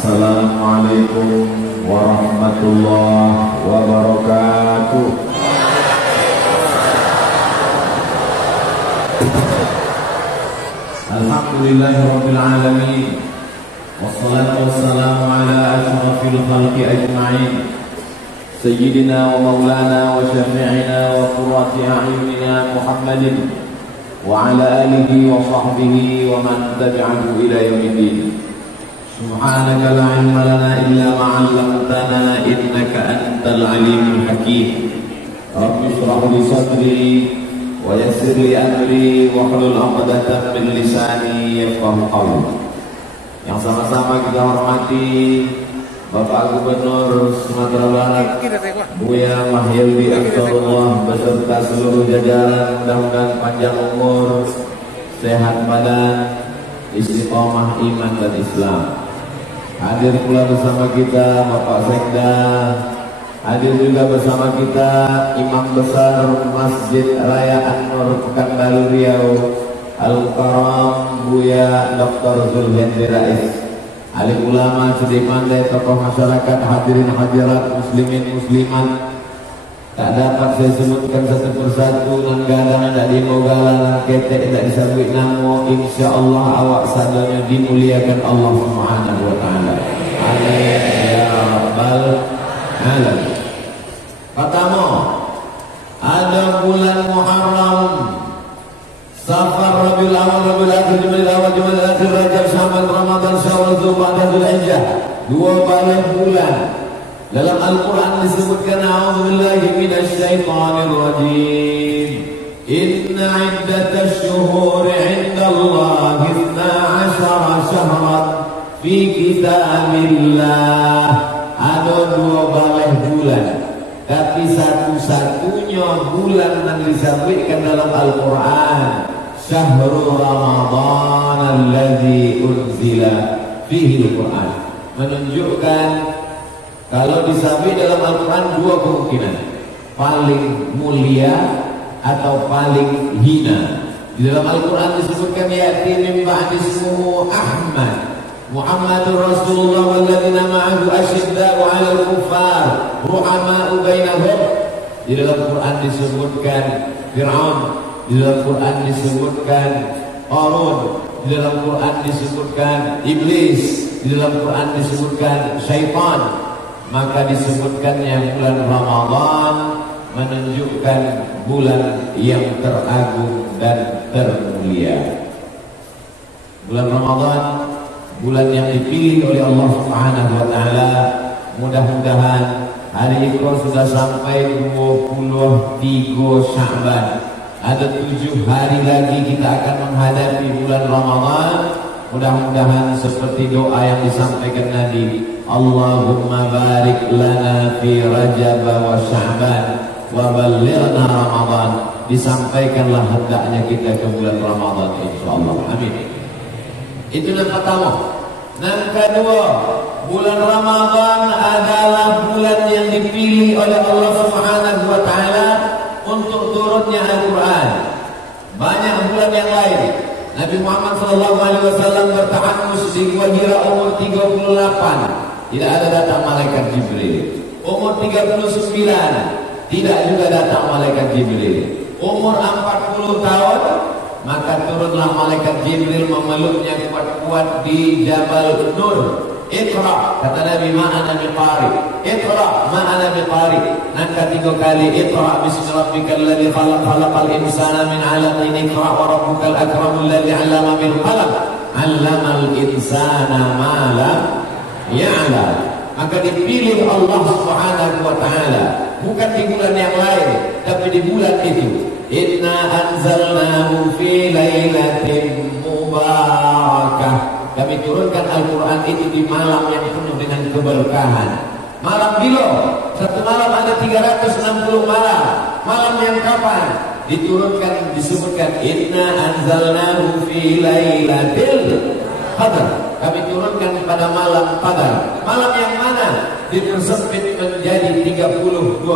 Assalamualaikum warahmatullahi wabarakatuh. Alhamdulillahirabbil alamin. Wassalatu wassalamu ala asyrafil khalqi ajma'in. Sayyidina wa maulana wa syafi'ina wa qurrati a'yunina Muhammadin wa ala alihi wa sahbihi wa man tabi'ahu ila yaumiddin. Subhanaka la ilma lana illa ma 'allamtana innaka antal alimul hakim. Rabbi shrah li sadri wa yassir li amri wa hlul 'uqdatam min lisani yafqahu qawli. Yang sama-sama kita hormati Bapak Gubernur Sumatera Barat Buya Mahyildi Ansarullah beserta seluruh jajaran, mudah-mudahan panjang umur, sehat badan, istiqomah iman dan Islam. Hadir pula bersama kita Bapak Sekda, hadir juga bersama kita Imam Besar Masjid Raya An-Nur Pekanbaru Riau Al-Karam Buya Dr. Zulhandi Rais, alim ulama, sedih pandai, tokoh masyarakat, hadirin hadirat, muslimin muslimat. Tak dapat saya sebutkan satu persatu, nan gadang tak dimogala, nan ketek tak disabit namo. Insyaallah awak sadanya dimuliakan Allah Subhanahu wa taala. Amin ya rabbal alamin. Pertama, ada bulan Muharram, Safar, Rabiul Awal, Rabiul Akhir, Jumadil Awal, Jumadil Akhir, Rajab, Sya'ban, Ramadan, Syawal, Dzulqa'dah, Dzulhijjah. 2 bulan. Dalam Al-Quran disebutkan a'udzubillahi minasyaitonir rajim. Inna 'iddatash syuhuri 'indallahi 12 syahran fi kitabillah. Ada 2 bulan, tapi satu-satunya bulan yang disebutkan dalam Al-Quran Syahrul Ramadan alladzi unzila fihi Al-Quran, menunjukkan kalau disabit dalam Al-Quran 2 kemungkinan, paling mulia atau paling hina. Di dalam Al-Quran disebutkan ya'ti min ba'di ismuhu Ahmad Muhammadur Rasulullah walladzina ma'ahu asyidda'u 'alal kuffar ruhama'u bainahum. Di dalam Quran disebutkan Fir'aun, di dalam Quran disebutkan Qarun, di dalam Quran disebutkan Iblis, di dalam Quran disebutkan syaitan. Maka disebutkannya bulan Ramadan menunjukkan bulan yang teragung dan termulia. Bulan Ramadan, bulan yang dipilih oleh Allah Subhanahu wa taala. Mudah-mudahan hari itu sudah sampai 23 Sya'ban. Ada 7 hari lagi kita akan menghadapi bulan Ramadan. Mudah-mudahan seperti doa yang disampaikan Nabi, Allahumma barik lana fi Rajab wa Sya'ban wa ballighna Ramadan. Disampaikanlah hendaknya kita ke bulan Ramadan insyaallah. Amin. Itu yang pertama. Yang kedua, bulan Ramadan adalah bulan yang dipilih oleh Allah Subhanahu wa taala untuk turunnya Al-Quran. Banyak bulan yang lain Nabi Muhammad SAW bertahanus di Gua Hira umur 38, tidak ada datang malaikat Jibril. Umur 39 tidak juga datang malaikat Jibril. Umur 40 tahun maka turunlah malaikat Jibril memeluknya kuat-kuat di Jabal Nur. Iqra, kata Nabi, ma'ana biqari. Iqra, ma'ana biqari. Angka 3 kali. Iqra bismi rabbikal ladzi khalaq, khalaqal insana min 'alaqin. Iqra wa rabbukal akramul ladzi 'allama bil qalam, 'allamal insana ma lam ya'lam. Maka dipilih Allah Subhanahu wa taala bukan di bulan yang lain, tapi di bulan itu. Inna anzalnahu fi lailatin mubarakah. Kami turunkan Al-Quran itu di malam yang penuh dengan keberkahan. Malam bila? Satu malam ada 360 malam. Malam yang kapan? Diturunkan, disebutkan Inna anzalnahu fi lailatul qadar. Kami turunkan pada malam qadar. Malam yang mana? Dipersempit menjadi 29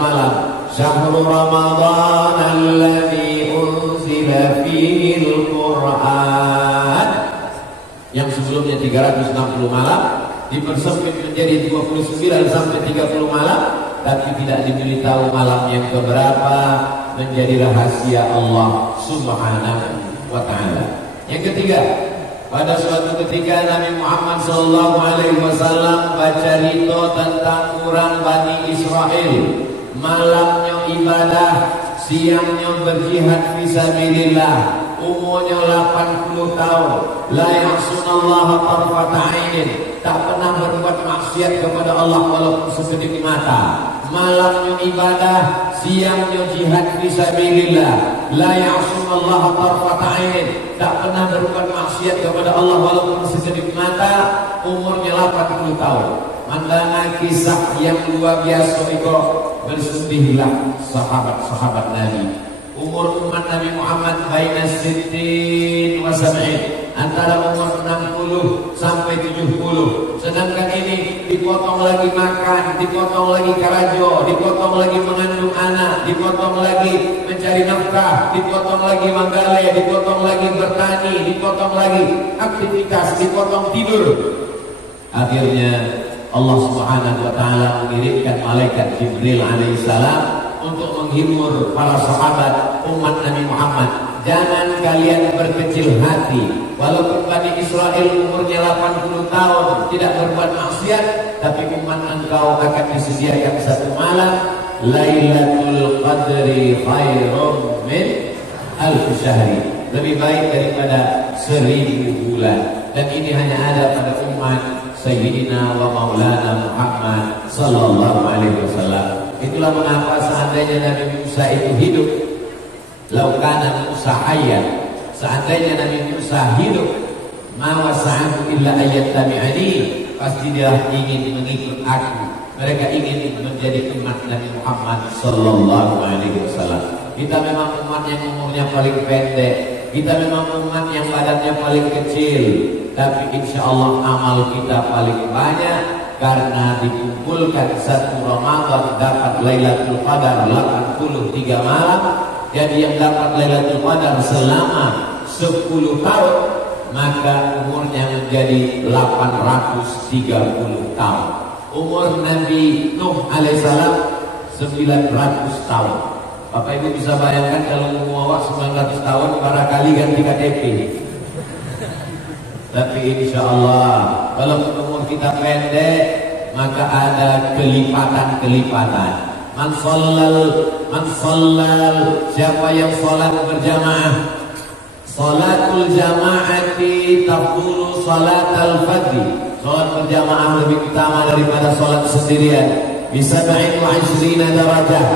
malam. Syahrul Ramadan alladzi unzila fihi al-Quran. yang sebelumnya 360 malam dipersempit menjadi 29 sampai 30 malam, tapi tidak diberitahu malam yang keberapa, menjadi rahasia Allah Subhanahu wa ta'ala. Yang ketiga, pada suatu ketika Nabi Muhammad SAW baca rito tentang orang Bani Israel, malamnya ibadah, siangnya berjihad fisabilillah, umurnya 80 tahun, la ya'sunallaha tarfata ainin, tak pernah berbuat maksiat kepada Allah walaupun sekedip mata. Malamnya ibadah, siangnya jihad fisabilillah, la ya'sunallaha tarfata ainin, tak pernah berbuat maksiat kepada Allah walaupun sekedip mata, umurnya 80 tahun. Mandana kisah yang luar biasa itu, bersedihlah sahabat-sahabat Nabi. Umur umat Nabi Muhammad baina sittin wa sab'in, antara umur 60 sampai 70. Sedangkan ini dipotong lagi makan, dipotong lagi karajo, dipotong lagi mengandung anak, dipotong lagi mencari nafkah, dipotong lagi manggale, dipotong lagi bertani, dipotong lagi aktivitas, dipotong tidur. Akhirnya Allah Subhanahu wa ta'ala mengirimkan malaikat Jibril alaihissalam untuk menghibur para sahabat umat Nabi Muhammad. Jangan kalian berkecil hati, walaupun Bani Israel umurnya 80 tahun tidak berbuat maksiat, tapi umat engkau akan disediakan satu malam, Lailatul Qadri khairum min alf syahri, lebih baik daripada 1000 bulan. Dan ini hanya ada pada umat Sayyidina wa Maulana Muhammad sallallahu alaihi wasallam. Itulah mengapa seandainya Nabi Musa itu hidup, laukana Musa hayyan, seandainya Nabi Musa hidup, ma wasa'ahu illa ayyattabi'ani, pasti dia ingin mengikut aku. Mereka ingin menjadi umat Nabi Muhammad sallallahu alaihi wasallam. Kita memang umat yang umurnya paling pendek, kita memang umat yang badannya paling kecil, tapi insya Allah amal kita paling banyak, karena dikumpulkan satu Ramadan dapat Lailatul Qadar 83 malam. Jadi yang dapat Lailatul Qadar selama 10 tahun, maka umurnya menjadi 830 tahun. Umur Nabi Nuh alaihissalam 900 tahun. Bapak Ibu bisa bayangkan kalau umur 900 tahun, barangkali ganti KTP. Tapi insya Allah kalau umur kita pendek, maka ada kelipatan-kelipatan. Man sallal, siapa yang salat berjamaah, salatul jamaati tafdulu salatal fadhi, salat berjamaah lebih utama daripada salat sendirian. Bisa 27 derajat,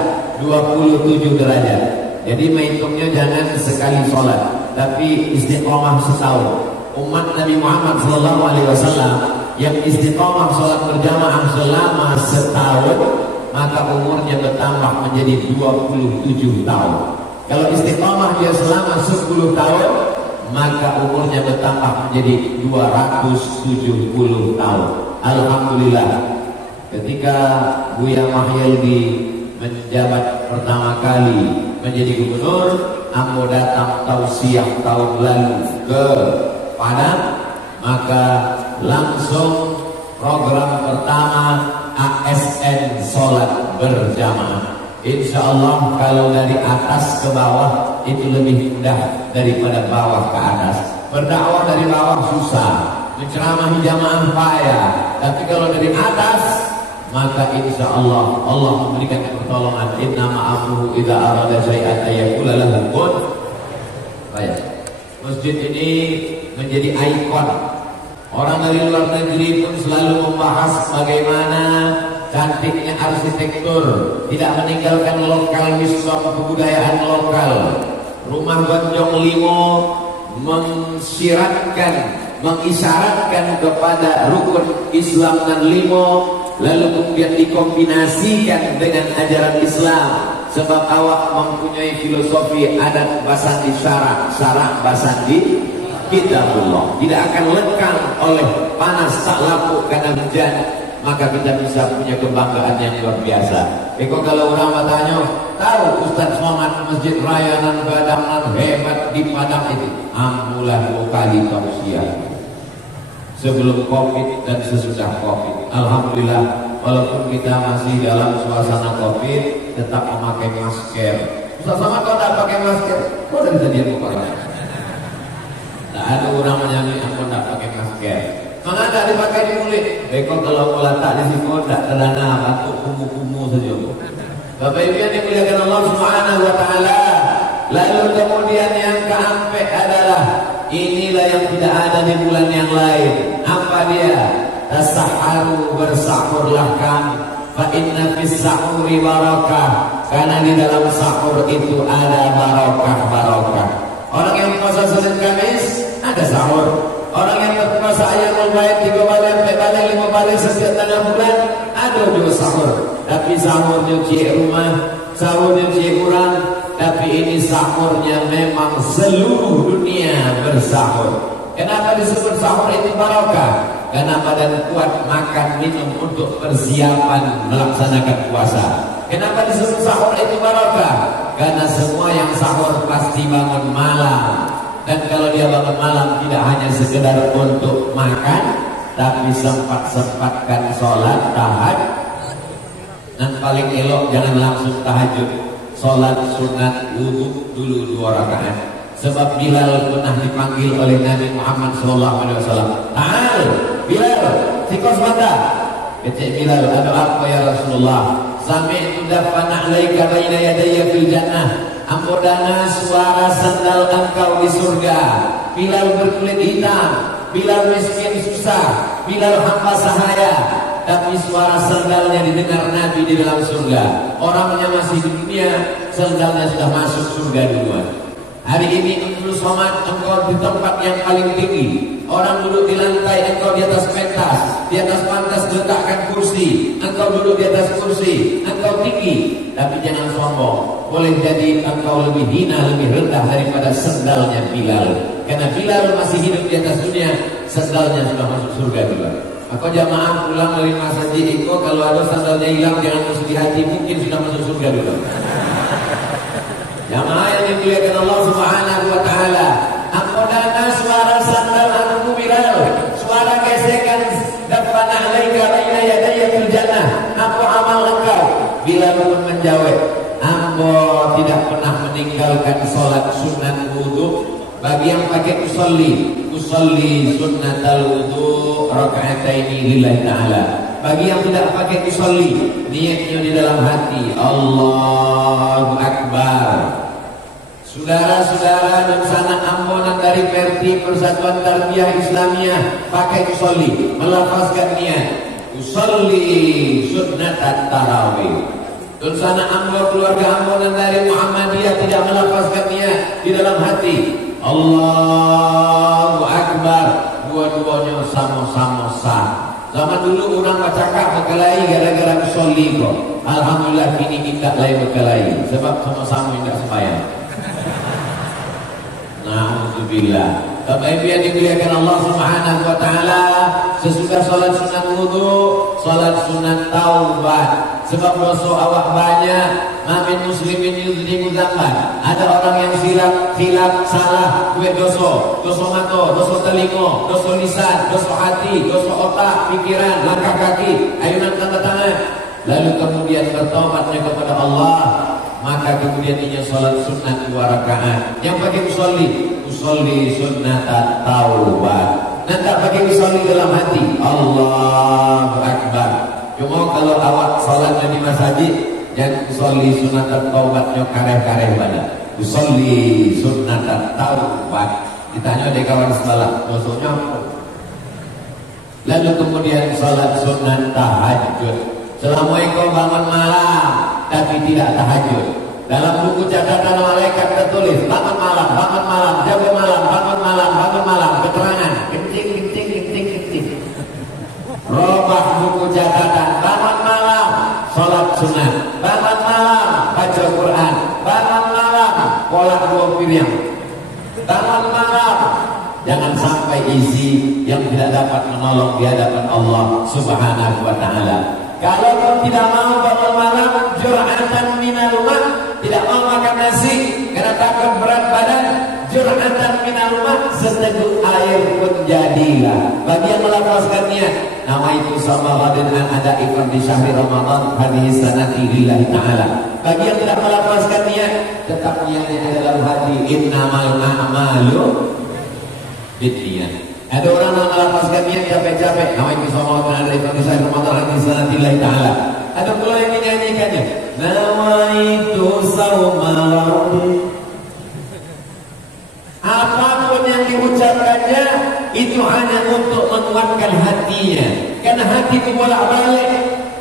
27 derajat. Jadi menghitungnya jangan sekali salat, tapi istiqomah setahun. Umat Nabi Muhammad SAW yang istiqomah sholat berjamaah selama setahun, maka umurnya bertambah menjadi 27 tahun. Kalau istiqomah dia selama 10 tahun, maka umurnya bertambah menjadi 270 tahun. Alhamdulillah, ketika Buya Mahyildi menjabat pertama kali menjadi gubernur, Ambo datang tausiah tahun lalu ke Padang, maka langsung program pertama ASN sholat berjamaah. Insya Allah kalau dari atas ke bawah itu lebih mudah daripada bawah ke atas. Berdakwah dari bawah susah, menceramahi jamaah payah, tapi kalau dari atas, maka insya Allah Allah memberikan pertolongan. Innama amruhu idza arada syai'an ayaqula lahu kun fayakun. Masjid ini menjadi ikon. Orang dari luar negeri pun selalu membahas bagaimana cantiknya arsitektur, tidak meninggalkan lokal wisdom, kebudayaan lokal. Rumah Gonjong Limo mengisyaratkan kepada rukun Islam dan Limo, lalu kemudian dikombinasikan dengan ajaran Islam. Sebab awak mempunyai filosofi adat basandi syarah, syarah basandi kitabullah, tidak akan lekang oleh panas tak lapuk karena hujan, maka kita bisa punya kebanggaan yang luar biasa. Kalau orang bertanya, tahu Ustaz Somad Masjid Raya nan Badang nan hebat di Padang itu, ambulah 2 kali tausiah. sebelum Covid dan sesudah Covid. Alhamdulillah, walaupun kita masih dalam suasana Covid, tetap memakai masker. Sama kau tak pakai masker, kau dari tadi aku pakai. Tak ada orang menyamai aku tak pakai masker. Mana tak dipakai di mulut? Beko kalau kau letak di situ tak terana batuk kumu-kumu saja. Bapak Ibu yang dimuliakan Allah Subhanahu Wa Taala. Lalu kemudian yang keempat adalah inilah yang tidak ada di bulan yang lain. Apa dia? Tasaharu, bersahurlah kamu. Fa inna fis sahuri barakah. Karena di dalam sahur itu ada barokah. Orang yang puasa Senin Kamis ada sahur. Orang yang berpuasa Ayyamul Bid 3 kali, 4 kali, 5 kali setiap tengah bulan ada juga sahur. Tapi sahurnya cik rumah, sahurnya cik kurang. Tapi ini sahurnya memang seluruh dunia bersahur. Kenapa disebut sahur itu barokah? Karena badan kuat makan minum untuk persiapan melaksanakan puasa. Kenapa disebut sahur itu barokah? Karena semua yang sahur pasti bangun malam. Dan kalau dia bangun malam tidak hanya sekedar untuk makan, tapi sempat-sempatkan sholat tahajud. Dan paling elok jangan langsung tahajud, sholat sunat wudhu dulu 2 rakaat. Sebab Bilal pernah dipanggil oleh Nabi Muhammad SAW. Ta'al Bilal, sikos mata. Kecik Bilal, ada apa ya Rasulullah? Sami'tu dafana alaika baina yadayya fil jannah. Ampodana suara sandal engkau di surga. Bilal berkulit hitam, Bilal miskin susah, Bilal hamba sahaya. Tapi suara sandalnya didengar Nabi di dalam surga. Orangnya masih di dunia, sandalnya sudah masuk surga duluan. Hari ini engkau somat, engkau di tempat yang paling tinggi. Orang duduk di lantai, engkau di atas pentas. Di atas pantas letakkan kursi. Engkau duduk di atas kursi. Engkau tinggi, tapi jangan sombong. Boleh jadi engkau lebih hina, lebih rendah daripada sandalnya Bilal. Karena Bilal masih hidup di atas dunia, sandalnya sudah masuk surga duluan. Aku jamaah pulang dari masjid Iko, kalau ada sandalnya hilang jangan bersedih hati, mungkin sudah masuk surga dulu. Jamaah yang dimuliakan Allah Subhanahu Wa Taala, ampodana suara sandal aku Bilal, suara gesekan dafana alaika baina yadayya fil jannah. Aku amal engkau. Bilal pun menjawab, ambo tidak pernah meninggalkan sholat sunat wudhu. Bagi yang pakai usolli sunnatal wudhu raka'ataini lillahi ta'ala. Bagi yang tidak pakai usolli, niatnya di dalam hati, Allahu Akbar. Saudara-saudara dan sanak ambonan dari Perti Persatuan Tarbiyah Islamiyah pakai usolli, melafazkan niat usolli sunnatat tarawih. Dan sanak ambo keluarga ambonan dari Muhammadiyah tidak melafazkan niat di dalam hati, Allahu Akbar. Dua-duanya sama-sama sah. Zaman dulu orang bercakap berkelahi gara-gara usolli kok. Alhamdulillah kini kita lain berkelahi sebab sama-sama tidak sembahyang. Na'udzubillah. Bapak Ibu yang dimuliakan Allah Subhanahu Wa Taala, sesudah sholat sunat wudhu, sholat sunat taubat. Sebab dosa awak banyak. Mamin muslimin yudhlimu dzamban. Ada orang yang silap salah, buat dosa mata, dosa telinga, dosa lisan, dosa hati, dosa otak, pikiran, langkah kaki, ayunan tanda tangan. Lalu kemudian bertobatnya kepada Allah, maka kemudian dia sholat sunat 2 rakaat. Yang pakai usolli sunat taubat. Dan tak pakai usolli dalam hati, Allahu Akbar. Cuma kalau awak sholatnya di masjid, jangan usolli sunat taubatnya kareh-kareh pada. Usolli sunat taubat. Ditanya oleh kawan sebelah, dosanya apa? Lalu kemudian sholat sunat tahajud. Selama engkau bangun malam tapi tidak tahajud, dalam buku catatan malaikat tertulis bangun malam, jaga malam, bangun malam, keterangan kencing. Robah buku catatan, bangun malam, sholat sunat, bangun malam, baca Quran, bangun malam, kolak 2 piring, bangun malam. Jangan sampai isi yang tidak dapat menolong di hadapan Allah Subhanahu Wa Taala. Kalau kau tidak mau bangun malam, jur'atan minal ma', tidak mau makan nasi karena takut berat badan, jur'atan minal ma', seteguk air pun jadilah. Bagi yang nawaitu sama ghadin an ada ikram di syahri Ramadan hadhihi sanati lillahi ta'ala. Bagi yang tidak melafazkan niat, tetap niatnya ada dalam hati, innamal a'malu binniyat. Ada orang yang melafazkan niat capek-capek, nawaitu sama ghadin an ada ikram di syahri Ramadan hadhihi sanati lillahi ta'ala. Ada pula yang menyanyikannya, nawaitu sama ghadin. Apapun yang diucapkannya itu hanya untuk menguatkan hatinya, karena hati itu bolak-balik.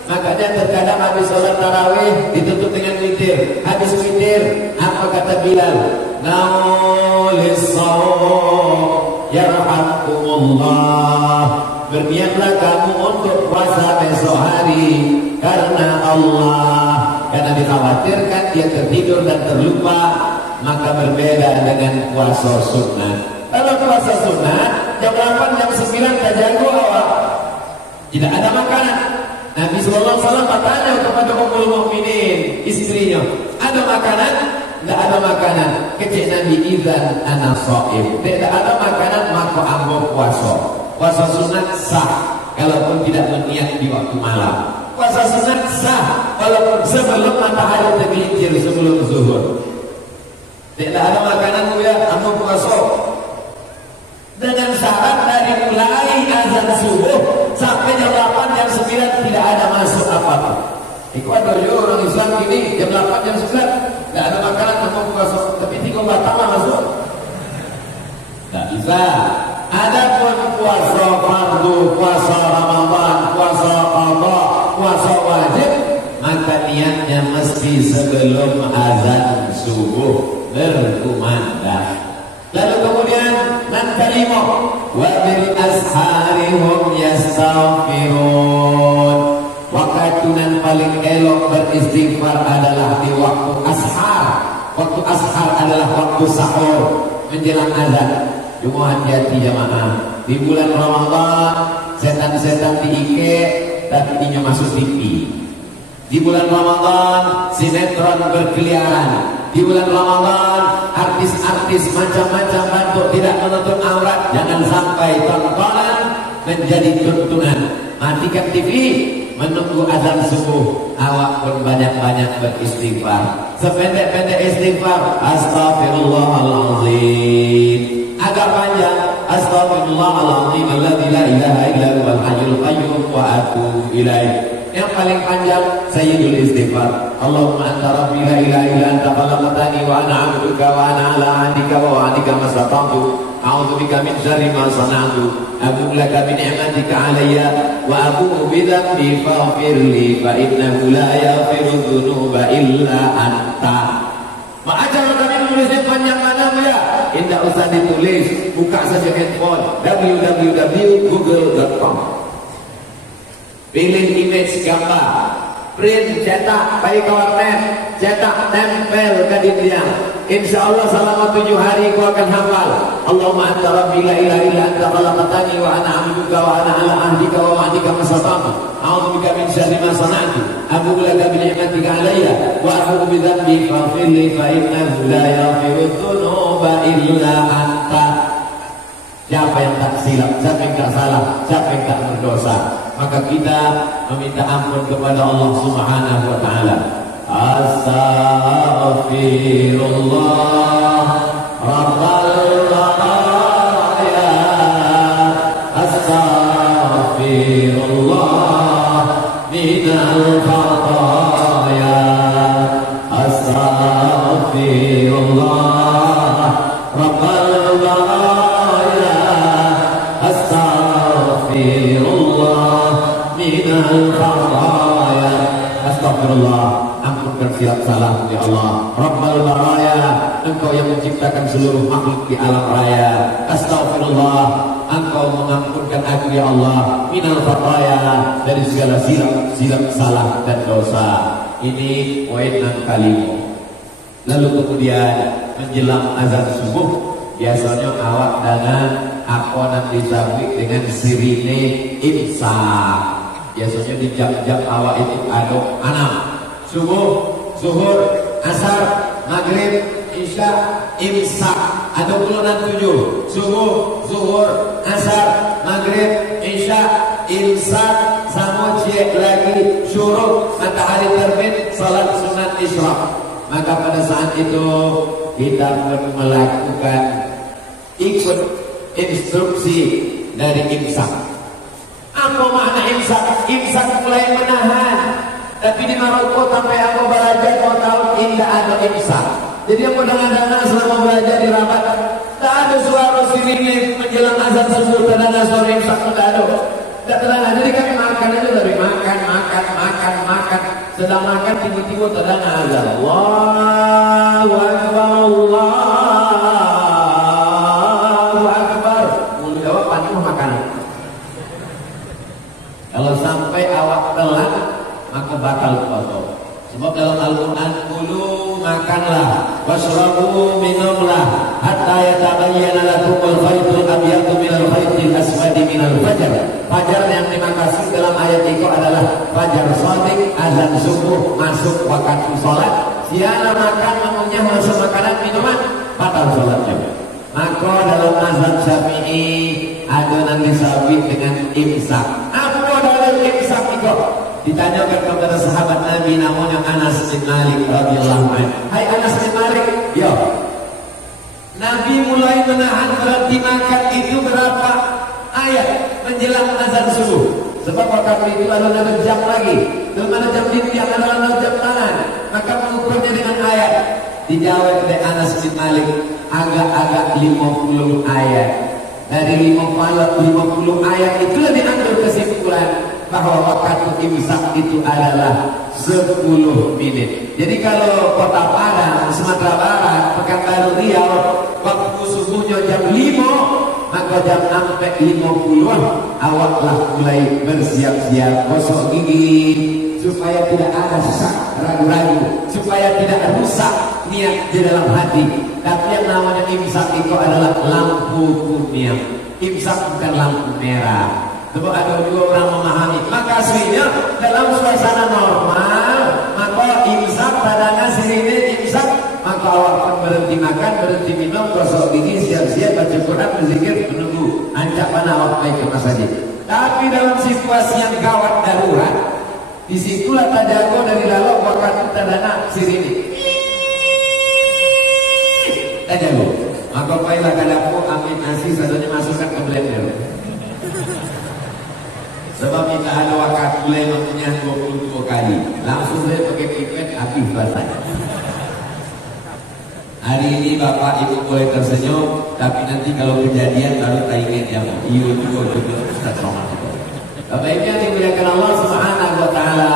Makanya terkadang habis sholat tarawih ditutup dengan witir. Habis witir, apa kata Bilal? Naulis-shaum yarhamkumullah. Berniatlah kamu untuk puasa besok hari karena Allah, karena dikhawatirkan dia tertidur dan terlupa. Maka berbeda dengan puasa sunnah. Kalau puasa sunnah jam 8 jam 9 tak jago awak, tidak ada makanan. Nabi sallallahu alaihi wasallam bertanya kepada Ummul Mukminin, istrinya, ada makanan? Tidak ada makanan. Kecik Nabi, idzan ana shaim. Tidak ada makanan maka ambo puasa. Puasa sunat sah kalaupun tidak berniat di waktu malam. Puasa sunat sah walaupun sebelum matahari tergelincir, sebelum zuhur. Tidak ada makanan ya, ambo puasa. Dengan syarat dari mulai azan subuh sampai jam 8 jam 9 tidak ada masuk apa-apa. Itu ada orang Islam ini jam 8 jam 9 tidak ada makanan ambo puasa, tapi 3 batal masuk. Tidak bisa. Adapun puasa fardu, puasa Ramadan, puasa qadha, puasa wajib, maka niatnya mesti sebelum azan subuh berkumandang. Lalu kemudian nan kelima, wa bil ashari hum yastaghfirun. Waktu nan paling elok beristighfar adalah di waktu ashar. Waktu ashar adalah waktu sahur menjelang azan. Cuma hati-hati jamaah, di bulan Ramadan setan-setan diikat tapi dinya masuk TV. Di bulan Ramadan sinetron berkeliaran. Di bulan Ramadan artis-artis macam-macam bentuk tidak menutup aurat. Jangan sampai tontonan menjadi tuntunan. Matikan TV, menunggu azan subuh. Awak pun banyak-banyak beristighfar. Sependek-pendek istighfar, astaghfirullahaladzim. Agak panjang, astaghfirullahaladzim alladzi la ilaha illa huwal hayyul qayyum wa atubu ilaih. Yang paling panjang sayyidul istighfar. Allahumma anta rabbi la ilaha illa anta khalaqtani wa ana 'abduka wa ana 'ala 'ahdika wa wa'dika mastata'tu. A'udzu bika min syarri ma sana'tu. Abu laka bi ni'matika 'alayya wa abu bi dhanbi faghfir li fa innahu la yaghfiru dzunuba illa anta. Acara kami menulisnya panjang mana ya? Tidak usah ditulis, buka saja handphone www.google.com. Pilih image gambar, print, cetak, baik ke warnet, cetak, tempel ke dinding. Insya Allah selama 7 hari kau akan hafal. Allahumma anta rabbi la ilaha illa anta khalaqtani wa ana 'abduka wa ana 'ala 'ahdika wa wa'dika mastata'tu. A'udzu bika min syarri ma sana'tu. Abu laka bi ni'matika 'alayya wa abu bi dhanbi faghfir li fa innahu la yaghfiru dzunuba illa anta. Siapa yang tak silap, siapa yang tak salah, siapa yang tak berdosa, maka kita meminta ampun kepada Allah Subhanahu wa taala. Astaghfirullah rabbal baraya. Astaghfirullah minal khataya. Astaghfirullah rabbal baraya. Astaghfirullah minal khataya. Astaghfirullah, ampunkan silap salah ya Allah. Rabbal baraya, Engkau yang menciptakan seluruh makhluk di alam raya. Astaghfirullah, Engkau mengampunkan aku ya Allah. Minal khataya, dari segala silap salah dan dosa. Ini poin yang kelima. Lalu kemudian menjelang azan subuh, biasanya awak dengan apa nanti disabik dengan sirine imsak. Biasanya di jam-jam awak itu ada 6. Subuh, zuhur, asar, maghrib, isya, imsak. Ada puluhan 7. Subuh, zuhur, asar, maghrib, isya, imsak. imsak sama cek lagi syuruk matahari terbit salat sunat isyraq. Maka pada saat itu kita pun melakukan ikut instruksi dari imsak. Apa makna imsak? Imsak mulai menahan. Tapi di Maroko sampai aku belajar 2 tahun tidak ada imsak. Jadi aku dengar-dengar selama belajar di Rabat, tak ada suara sirine menjelang azan subuh, tak ada suara imsak, tak ada. Tak terdengar. Jadi kami makan aja dari makan. Sedang makan tiba-tiba terdengar azan. Allahu Akbar, Allahu Akbar. Mulut awak penuh makanan. Kalau sampai awak telat, maka batal puasa. Sebab dalam Al-Quran, kulu makanlah, washrabu minumlah, hatta yatabayyana lakumul khaytul abyadu minal khaytil aswadi minal fajar. Fajar yang dimaksud dalam ayat itu adalah fajar shadiq, azan subuh, masuk waktu sholat. Siapa makan mengunyah masuk makanan minuman, batal sholatnya. Maka dalam mazhab Syafi'i adonan disabit dengan imsak. Apa dalam imsak itu? Ditanyakan kepada sahabat Nabi namanya Anas bin Malik radhiyallahu anhu. Hai Anas bin Malik, yo. Nabi mulai menahan berhenti makan itu berapa ayat menjelang azan subuh? Sebab waktu itu adalah jam lagi. Belum ada jam dinding, adalah jam tangan. Maka mengukurnya dengan ayat. Dijawab oleh Anas bin Malik, agak-agak 50 ayat. Dari 50 ayat itulah diambil kesimpulan bahwa waktu imsak itu adalah 10 menit. Jadi kalau Kota Padang, Sumatera Barat, Pekanbaru Riau, waktu subuhnya jam 5, maka jam 4.50 awaklah mulai bersiap-siap gosok gigi supaya tidak ada ragu-ragu, supaya tidak rusak niat di dalam hati. Tapi yang namanya imsak itu adalah lampu kuning. Imsak bukan lampu merah. Sebab ada juga orang memahami. Maka aslinya dalam suasana normal, maka imsak tadanya sirine imsak, maka awak pun berhenti makan, berhenti minum, gosok gigi, siap-siap baca Quran, berzikir, menunggu ancak mana awak baik ke masjid. Tapi dalam situasi yang gawat darurat, disitulah tajago dari lalu waktu tadana sirine. Tajago. Maka baiklah kadaku amin asih sadanya masukkan ke blender. Sebab kita ada waktu mulai mengunyah 22 kali. Langsung saya pakai pipet habis basahnya. Hari ini Bapak Ibu boleh tersenyum, tapi nanti kalau kejadian baru tak ingat yang iyo juga Ustaz Somad. Bapak Ibu yang dimuliakan Allah Subhanahu wa taala.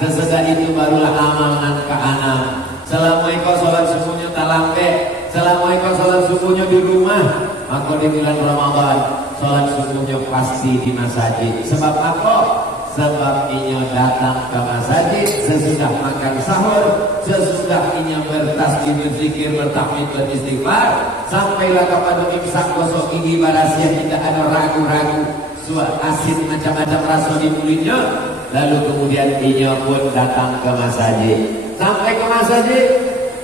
Sesudah itu barulah amal nan ka anak. Selama ikut salat subuhnya tak lampe, selama ikut salat subuhnya di rumah, maka di bulan Ramadan salat subuhnya pasti di masjid. Sebab apa? Sebab inya datang ke masjid sesudah makan sahur, sesudah inya bertasbih, berzikir, bertahmid, beristighfar, sampailah kepada imsak gosok gigi pada siang tidak ada ragu-ragu, suat asin macam-macam rasa di mulutnya. Lalu kemudian inya pun datang ke masjid. Sampai ke masjid,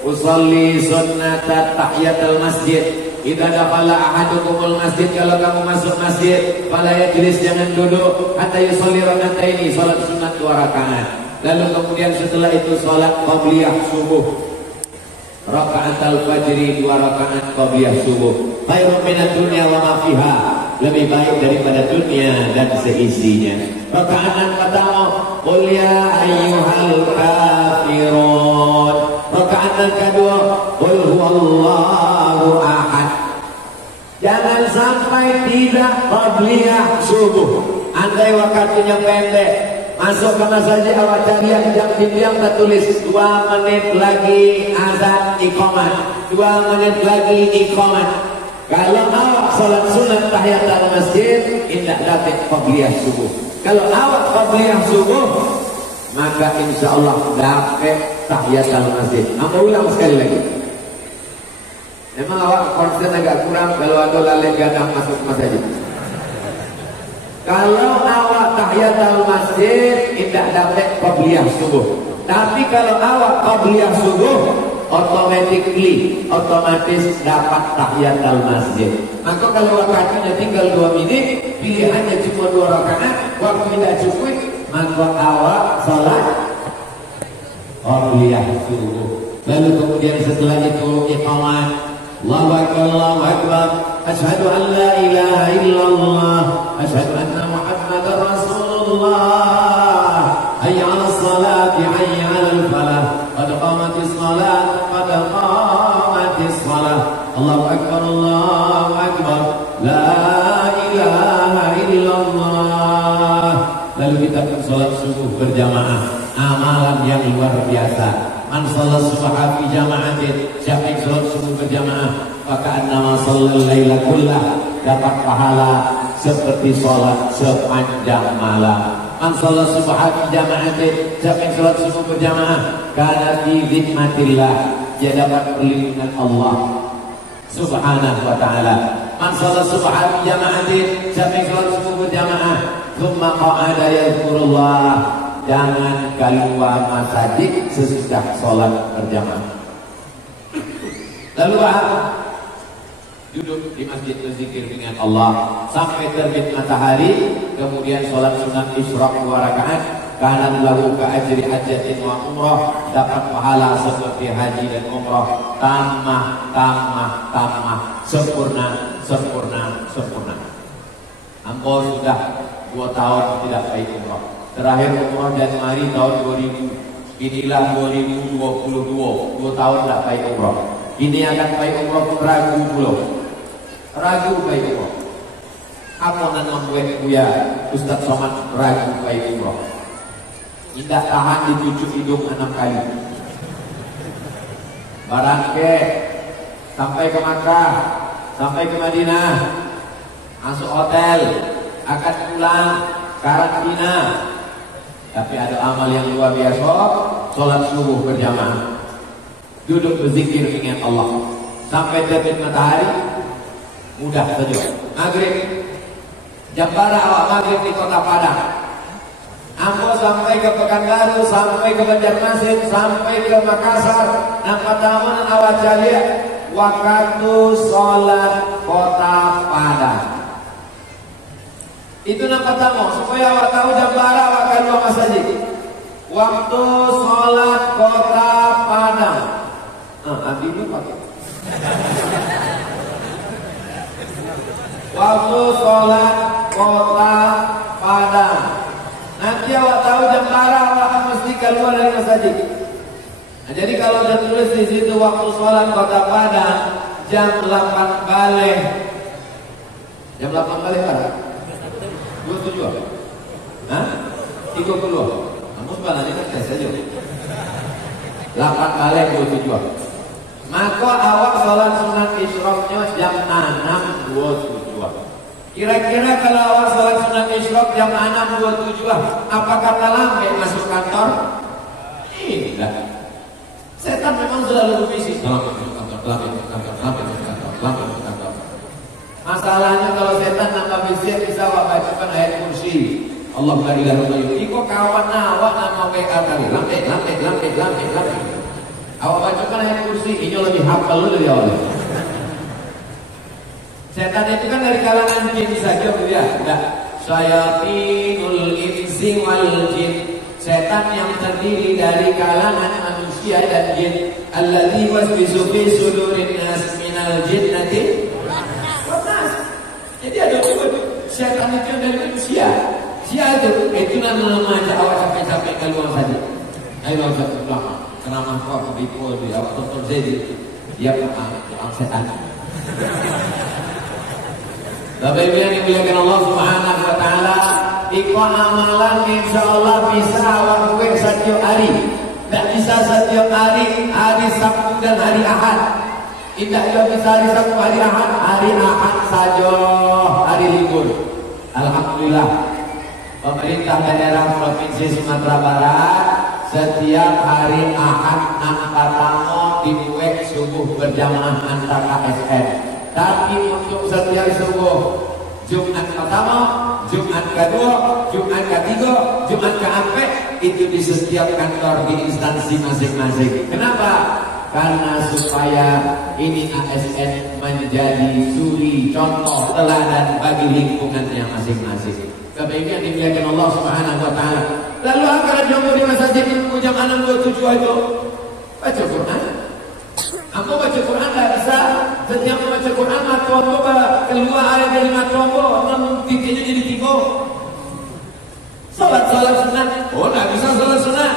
usolli sunnata tahiyatul masjid. Idza dakhala ahadukumul masjid, kalau kamu masuk masjid, fala yajlis, jangan duduk, hatta yusolli raka'ataini, salat sunat 2 rakaat. Lalu kemudian setelah itu salat qabliyah subuh. Raka'atul fajri 2 rakaat qabliyah subuh. Khairun minad dunya wa ma fiha, lebih baik daripada dunia dan seisinya. Rakaat pertama, qul ya ayyuhal kafirun. Rakaat kedua, qul huwallahu ahad. Jangan sampai tidak qabliyah subuh. Andai waktunya pendek, masuk ke masjid awak cari jam diam tertulis 2 menit lagi azan iqamah, 2 menit lagi iqamah. Kalau awak salat sunat tahiyatul masjid, tidak dapat qabliyah subuh. Kalau awak qabliyah subuh, maka insya Allah dapat tahiyatul masjid. Apa ulang sekali lagi? Memang awak konsen agak kurang kalau ada lalai gadang masuk masjid. Kalau awak tahiyatul masjid, tidak dapat qabliyah subuh. Tapi kalau awak qabliyah subuh, otomatis dapat tahiyatul masjid. Maka kalau waktunya tinggal 2 menit, pilihannya cuma 2 rakaat, waktu tidak cukup, maka awak salat qabliyah subuh. Lalu kemudian setelah itu iqamat, Allahu akbar, Allahu akbar, asyhadu an la ilaha illallah, asyhadu anna Muhammadar Rasulullah, hayya 'alas salati, hayya 'alal falah, qad qamatis salat, qad qamatis salah, Allahu akbar, Allahu akbar, la ilaha illallah. Lalu kita salat subuh berjamaah, amalan yang luar biasa. Man salat subha fi jama'atin, siapa yang salat subuh berjamaah, maka annama shallal laila kullah, dapat pahala seperti salat sepanjang malam. Man salat subha fi jama'atin, siapa yang salat subuh berjamaah, kana fi dhimmatillah, dia dapat perlindungan Allah Subhanahu wa ta'ala. Man salat subha fi jama'atin, siapa yang salat subuh berjamaah, thumma qa'ada yadhkurullah, jangan keluar masjid sesudah sholat berjamaah. Lalu apa? Duduk di masjid berzikir dengan Allah sampai terbit matahari, kemudian sholat sunat isyraq 2 rakaat, kana lahu ka ajri hajjatin wa umrah, dapat pahala seperti haji dan umrah, tamah, sempurna. Ampun sudah 2 tahun tidak baik umrah. Terakhir umrah Januari tahun 2000. Inilah 2022, 2 tahun tidak baik umrah. Ini akan baik umrah pun ragu belum. Ragu baik umrah. Apa yang membuat Buya Ustaz Somad ragu baik umrah? Tidak tahan dicucuk hidung 6 kali. Barangke sampai ke Makkah, sampai ke Madinah, masuk hotel, akan pulang karantina. Tapi ada amal yang luar biasa, sholat subuh berjamaah, duduk berzikir dengan Allah sampai terbit matahari, mudah saja. Maghrib, Jambara awak maghrib di Kota Padang, Ambo sampai ke Pekanbaru, sampai ke Banjarmasin, sampai ke Makassar, nampak taman awak jaliah, waktu sholat Kota Padang. Itu nampak tamu supaya awak tahu Jambara awak keluar masjid. Waktu sholat Kota Padang. Abi itu pakai. Waktu sholat Kota Padang. Nanti awak tahu Jambara awak mesti keluar dari masjid. Nah, jadi kalau ada tulis di situ waktu sholat Kota Padang jam 8 balik. Jam 8 balik kan? 27. Hah? 30. Kamu sebenarnya kan tes saja. 8 balik 27. Maka awak sholat sunat isyraqnya jam 6.27. Kira-kira kalau awak sholat sunat isyraq jam 6.27, apakah lambat masuk kantor? Tidak. Setan memang selalu berbisik. Lambat masuk kantor. Masalahnya kalau setan nambah bisik, bisa awak bacakan ayat kursi. Allah la ilaha illallah. Iko kawan awak nama WA kali. Lambat. Awak bacakan ayat kursi, ini lebih hafal dari Allah. Setan itu kan dari kalangan jin saja, ya. Enggak. Syayatinul insi wal jin. Setan yang terdiri dari kalangan manusia dan jin. Alladzi waswisu fi sudurin nas minal jinnati. Jadi ada dua setan itu dari manusia. Siapa itu nama awak sampai keluar saja. Ayo Ustaz pulang. Kenapa kau bipo di awak tonton jadi dia pulang setan. Bapak Ibu yang dimuliakan Allah Subhanahu wa taala, ikut amalan insyaallah bisa awak buat setiap hari. Tak bisa setiap hari Sabtu dan hari Ahad. Tidak bisa hari Sabtu, hari Ahad saja hari libur. Alhamdulillah pemerintah daerah Provinsi Sumatera Barat setiap hari Ahad nampak tamu dibuat subuh berjamaah antar KSN. Tapi untuk setiap subuh Jumat pertama, Jumat kedua, Jumat ketiga, Jumat keempat itu di setiap kantor di instansi masing-masing. Kenapa? karena supaya ini ASN menjadi suri contoh teladan bagi lingkungannya masing-masing. Kebaikan dimuliakan Allah Subhanahu wa taala. Lalu akan jumpa di masjid jam 6.27 itu baca Quran. Aku baca Quran tak bisa. Setiap membaca Quran mata keluar ayat dari mata titiknya jadi 3. Salat sunat. Oh, tak bisa salat sunat.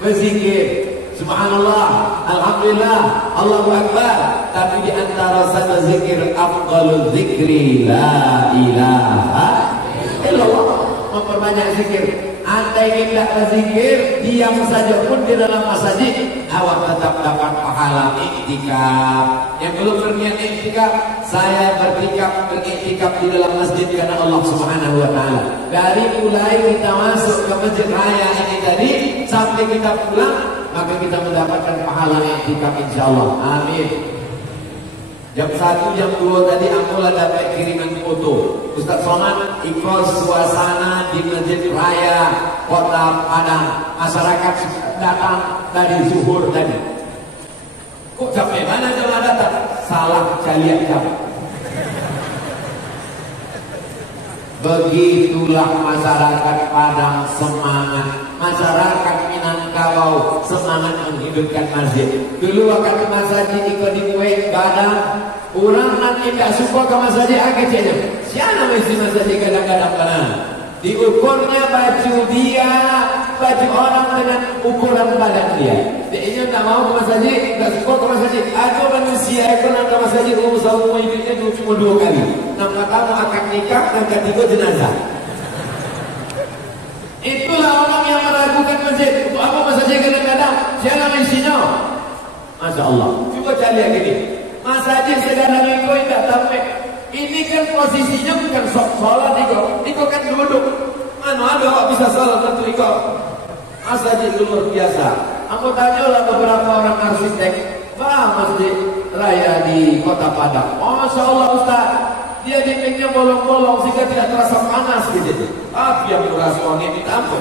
Berzikir Subhanallah, Alhamdulillah, Allahu Akbar. Tapi di antara satu zikir afdalul zikri la ilaha illallah. Memperbanyak zikir. Anda ingin tak berzikir, diam saja pun di dalam masjid, awak tetap dapat pahala iktikaf. Yang belum berniat iktikaf, saya beriktikaf di dalam masjid karena Allah Subhanahu wa taala. Dari mulai kita masuk ke masjid raya ini tadi sampai kita pulang, maka kita mendapatkan pahala iktikaf insyaallah. Amin. Jam 1, jam 2 tadi aku dapat kiriman foto Ustaz Somad ikut suasana di Masjid Raya Kota Padang. Masyarakat datang dari zuhur tadi. Kok sampai mana jemaah datang? Salah kalian jam. Begitulah masyarakat Padang semangat. Masyarakat Minangkabau semangat menghidupkan masjid. Dulu waktu masjid ikut dibuat badan, orang nanti tidak suka ke masjid kecilnya. Siapa mesti masjid kadang-kadang benar. Diukurnya baju dia, baju orang dengan ukuran badan dia. Dia tak mau ke masjid, tak suka ke masjid. Ada manusia itu nak ke masjid umur hidupnya cuma 2 kali. Yang pertama akad nikah, yang ketiga jenazah. Itulah orang yang meragukan masjid. Untuk apa masjid kadang-kadang? Siapa isinya? Masya Allah. Coba cari yang ini. Masjid segala itu tidak sampai. Ini kan posisinya bukan sholat Iko kan duduk. Mana ada orang bisa sholat tentu Iko. Masjid luar biasa. Aku tanyalah beberapa orang arsitek. Masjid raya di Kota Padang. Masya Allah Ustaz. Dia dindingnya bolong-bolong sehingga tidak terasa panas gitu. Yang murah suami minta ampun.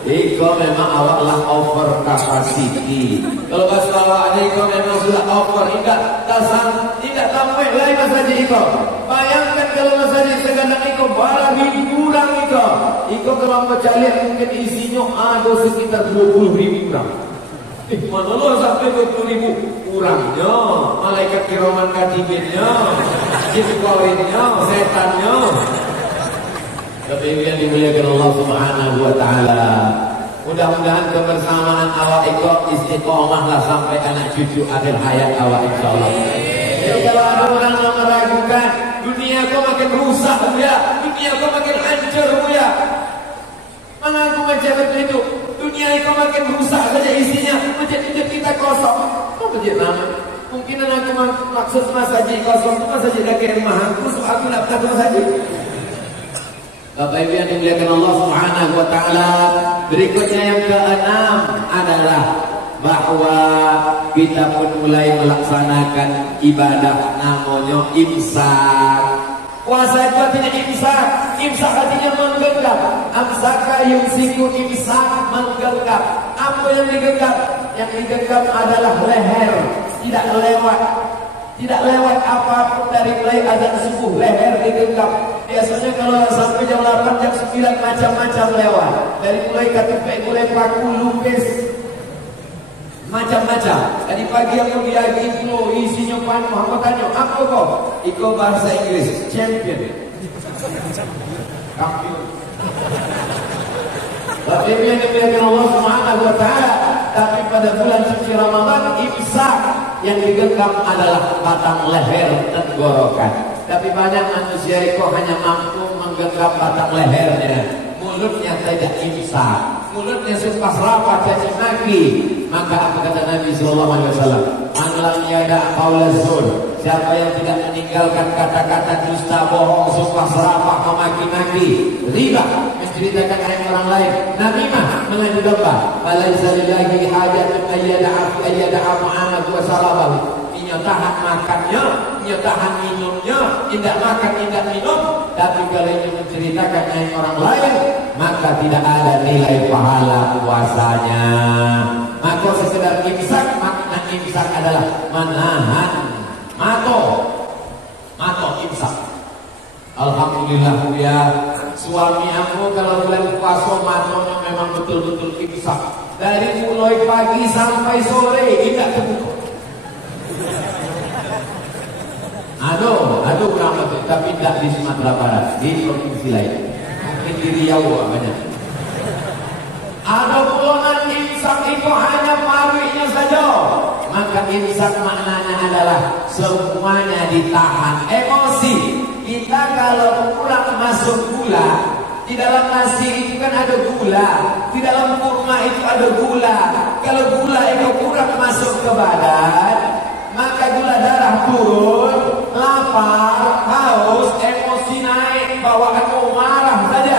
Iko memang awaklah over capacity. Kalau bahasa awak Iko memang sudah over. Tidak sampai lagi masjid Iko. Bayangkan kalau masjid sekadang Iko barang kurang Iko. Iko kalau baca lihat mungkin isinya ada sekitar 20.000 orang. Mana lo sampai 20.000 kurangnya, malaikat kiraman katibinnya, jin korinnya, setannya. Tapi yang dimuliakan Allah Subhanahu wa taala. Mudah-mudahan kebersamaan awak ikut istiqomah lah sampai anak cucu akhir hayat awak insyaallah. Jadi kalau ada orang yang meragukan, dunia kau makin rusak ya, dunia kau makin hancur ya. Mengaku macam itu, dunia itu makin rusak saja isinya. Masjid kita kosong. Apa masjid nama? Mungkin aku maksud masjid kosong itu masjid dari rumah aku. Aku nak kata masjid. Bapak Ibu yang dimuliakan Allah Subhanahu wa taala. Berikutnya yang ke-6 adalah bahwa kita pun mulai melaksanakan ibadah namanya imsak. Puasa itu artinya imsak. Imsak artinya menggenggam. Amsaka yumsiku, imsak menggenggam. Apa yang digenggam? Yang digenggam adalah leher. Tidak lewat. Tidak lewat apapun dari mulai azan subuh. Leher digenggam. Biasanya kalau sampai jam 8, jam 9 macam-macam lewat. Dari mulai KTP, mulai paku, lupis, macam-macam. Tadi pagi aku diagi flow isinya penuh. Aku tanya, apa kok? Iko bahasa Inggris, champion. Kampion. Tapi yang dimuliakan Allah Subhanahu wa taala. Tapi pada bulan suci Ramadan, imsak yang digenggam adalah batang leher tenggorokan. Tapi banyak manusia itu hanya mampu menggenggam batang lehernya. Mulutnya tidak imsak. Mulutnya sumpah serapah caci maki. Maka apa kata Nabi sallallahu alaihi wasallam? Man lam yada' qaula zur. Siapa yang tidak meninggalkan kata-kata dusta, bohong, sumpah serapah, memaki-maki, riba, menceritakan aib orang lain, namimah, mengadu domba, falaisa lillahi hajatun ayyada'a Muhammad wa salabahu. Ia tahan makannya, ia tahan minumnya, tidak makan, tidak minum, tapi kalau ia menceritakan aib orang lain, maka tidak ada nilai pahala puasanya. Maka sekedar imsak, makna imsak adalah menahan mato imsak. Alhamdulillah ya, suami aku kalau bulan puasa matonya memang betul-betul imsak. Dari mulai pagi sampai sore tidak terbuka. Aduh kurang lebih, tapi tidak di Sumatera Barat, di provinsi lain, mungkin di Riau banyak. Ada golongan imsak itu hanya paginya saja. Maka imsak maknanya adalah semuanya ditahan. Emosi kita kalau kurang masuk gula, di dalam nasi itu kan ada gula, di dalam kurma itu ada gula. Kalau gula itu kurang masuk ke badan, maka gula darah turun, lapar, haus, emosi naik, bawaanmu marah saja.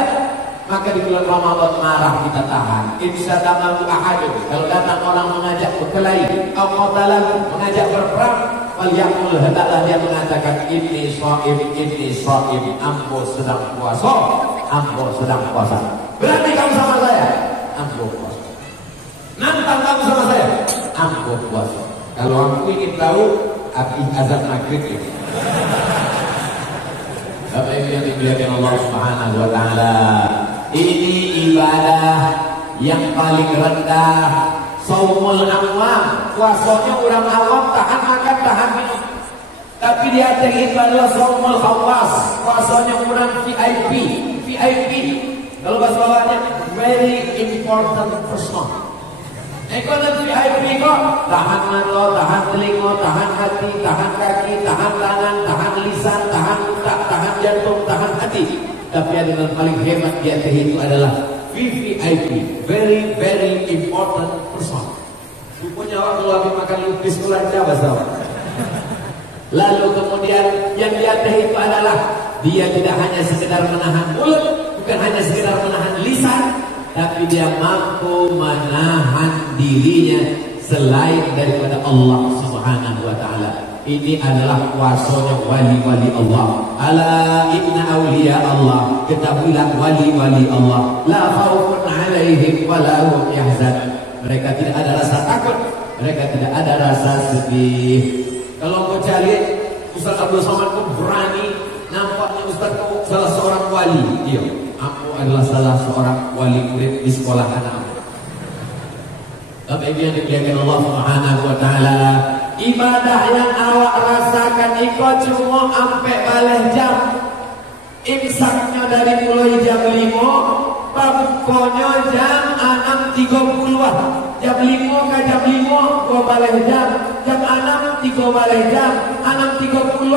Maka di bulan Ramadan marah kita tahan. Insya Allah ahadun, kalau datang orang mengajak berkelahi, qatalan mengajak berperang, falyaqul, hendaklah dia mengatakan inni shaim, ambo sedang puasa, ambo sedang puasa. Berani kamu sama saya? Ambo puasa. Nantang kamu sama saya? Ambo puasa. Kalau aku ingin tahu api azab maghrib ini. Bapak Ibu yang dimuliakan Allah Subhanahu wa taala, ini ibadah yang paling rendah. Saumul awam, puasanya orang awam, tahan makan, tahan minum. Tapi di atas ibadah saumul khawas, puasanya orang VIP. Kalau bahasa bawahnya very important person. Ekonomi VIP kok, tahan mata, tahan telinga, tahan hati, tahan kaki, tahan tangan, tahan lisan, tahan otak, tahan jantung, tahan hati. Tapi yang paling hebat di atas itu adalah VVIP, very very important person. Rupanya waktu habis makan lupis kulanja bahasa. Lalu kemudian yang di atas itu adalah dia tidak hanya sekedar menahan mulut, bukan hanya sekedar menahan lisan, tapi dia mampu menahan dirinya selain daripada Allah Subhanahu wa taala. Ini adalah puasanya wali-wali Allah. Ala inna awliya Allah, ketahuilah wali-wali Allah, la khaufun alaihim wa la hum yahzanun. Mereka tidak ada rasa takut, mereka tidak ada rasa sedih. Kalau kau cari Ustaz Abdul Somad pun berani, nampaknya Ustaz kau salah seorang wali. Iya, aku adalah salah seorang wali murid di sekolah anak. Bapak Ibu yang dimuliakan Allah Subhanahu wa taala, ibadah yang awak rasakan itu cuma sampai balik jam. Imsaknya dari mulai jam 5, pabukanya jam 6.30. Jam 5 ke jam 5 gua balik jam 6 3 balik jam 6.30.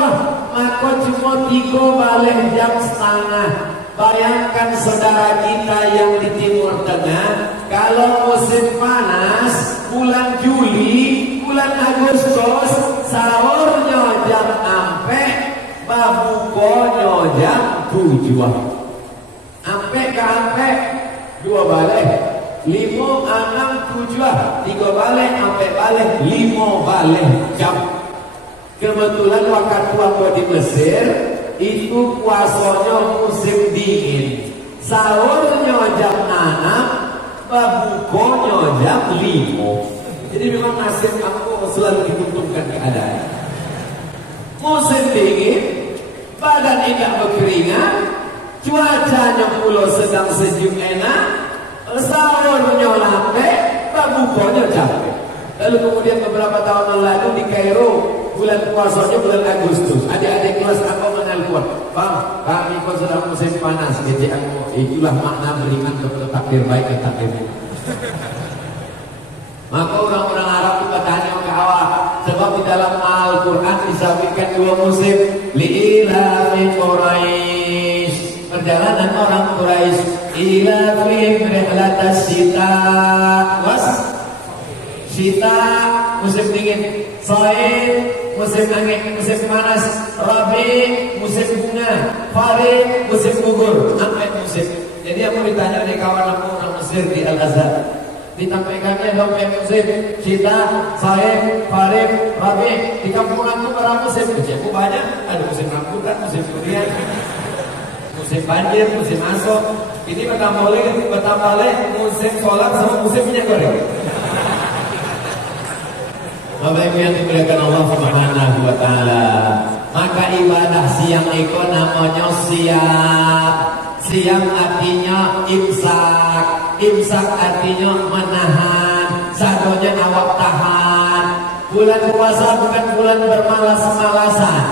Maka cuma 3 balik jam setengah. Bayangkan saudara kita yang di Timur Tengah, kalau musim panas, bulan Juli, bulan Agustus, sahurnya jam 6, babukonya jam 7. Ampe ke ampe 2 balik, 5, 6, 7, 3 balik, ampe balik 5 balik jam. Kebetulan waktu aku di Mesir itu puasanya musim dingin, sahurnya jam 6, babukonya jam 5. Jadi memang nasib aku selalu diuntungkan keadaan. Musim dingin, badan tidak berkeringat, cuacanya pula sedang sejuk enak, sahurnya lambe, babukonya capek. Lalu kemudian beberapa tahun lalu di Kairo, bulan puasanya bulan Agustus, adik-adik kelas aku menelpon, Bang, kami pun sedang musim panas. Jadi aku, itulah makna beriman kepada takdir baik dan takdir buruk. Maka orang-orang Arab itu bertanya ke awak, sebab di dalam Al-Quran disebutkan 2 musim, li'ilami Quraisy, perjalanan orang Quraisy, ila fihim rihlatas sita was sita, musim dingin, soib, musim angin, musim panas, rabi, musim bunga, farid, musim gugur, sampai musim. Jadi aku ditanya oleh kawan aku orang Mesir di Al-Azhar, ditampilkannya sampai musim sita, soib, farid, rabi. Di kampung aku berapa musim? Aku banyak, ada musim rambutan, musim durian, musim banjir, musim masuk. Ini bertambah lagi musim sholat sama musim minyak goreng. Bapak Ibu yang dimuliakan Allah Subhanahu wa taala, maka ibadah siang itu namanya siap. Siap artinya imsak. Imsak artinya menahan. Sadonya awak tahan. Bulan puasa bukan bulan bermalas-malasan.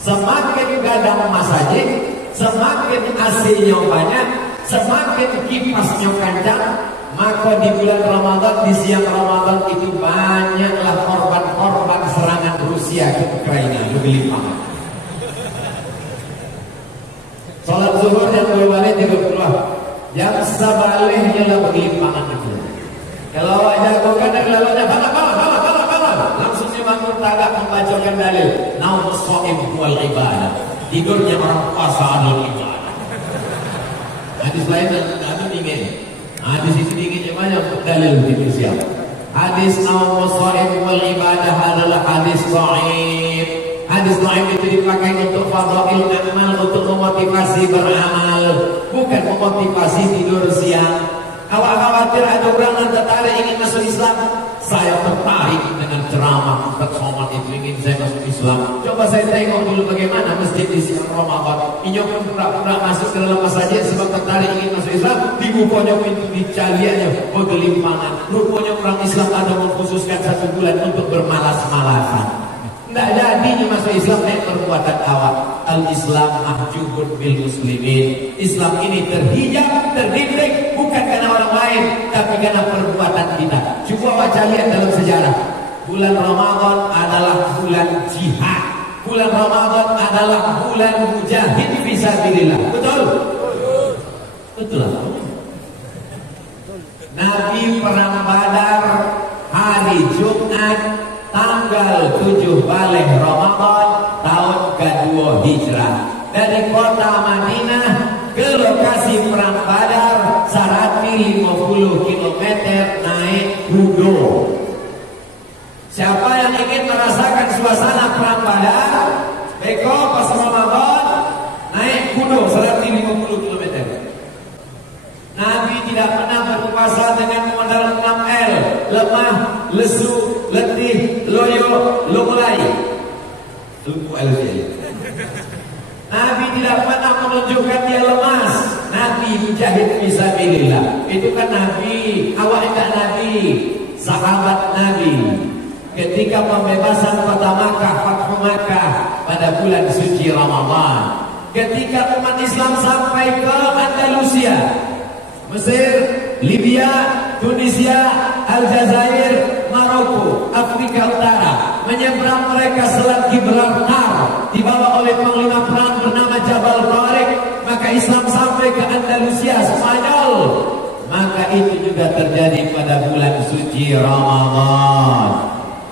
Semakin gadang masajid, semakin AC-nya banyak, semakin kipasnya kencang, maka di bulan Ramadan, di siang Ramadan itu banyaklah korban-korban serangan Rusia ke Ukraina. Berlimpah. Salat zuhur yang boleh 30, jam sabalehnya lah berlimpahan itu. Kalau wajah kau kadang lalunya langsung bangun tagak membacakan dalil. Naumus shaim wal ibadah. Tidurnya orang puasa adalah ibadah. Hadis lain ada dingin. Hadis itu dinginnya banyak dalil di siapa. Hadis naumus shaim wal ibadah adalah hadis dhaif. Hadis dhaif itu dipakai untuk fadhail amal, untuk memotivasi beramal, bukan memotivasi tidur siang. Awak khawatir ada orang yang tertarik ingin masuk Islam. Saya tertarik dengan ceramah Ustaz Somad itu, ingin saya masuk Islam. Coba saya tengok dulu bagaimana masjid di siang Ramadan. Inyo pun pura-pura masuk ke dalam masjid sebab tertarik ingin masuk Islam. Di rupanya pintu dicaliannya bergelimpangan. Rupanya orang Islam ada mengkhususkan 1 bulan untuk bermalas-malasan. Tidak jadinya masuk Islam dengan perbuatan awak. Al-Islam mahjubun bil muslimin. Islam ini terhijab, terdinding bukan karena orang lain, tapi karena perbuatan kita. Coba baca lihat dalam sejarah. Bulan Ramadan adalah bulan jihad. Bulan Ramadan adalah bulan mujahid fisabilillah. Betul? Betul. Nabi perang Badar hari Jumat tanggal 7 Baleh Ramadan tahun kedua Hijrah. Dari kota Madinah ke lokasi perang Badar 150 km naik kuda. Siapa yang ingin merasakan suasana perang Badar, beko pas Ramadan naik kuda 150 km. Nabi tidak pernah berpuasa dengan modal 6L, lemah, lesu, letih, loyo, lumulai. Nabi tidak pernah menunjukkan dia lemas. Nabi mujahid fisabilillah. Itu kan Nabi, awak enggak Nabi, sahabat Nabi. Ketika pembebasan kota Makkah, Fathu Makkah pada bulan suci Ramadan. Ketika umat Islam sampai ke Andalusia, Mesir, Libya, Tunisia, Aljazair, Maroko, Afrika Utara, menyeberang mereka Selat Gibraltar, dibawa oleh panglima perang bernama Jabal Tariq, maka Islam sampai ke Andalusia, Spanyol. Maka itu juga terjadi pada bulan suci Ramadan.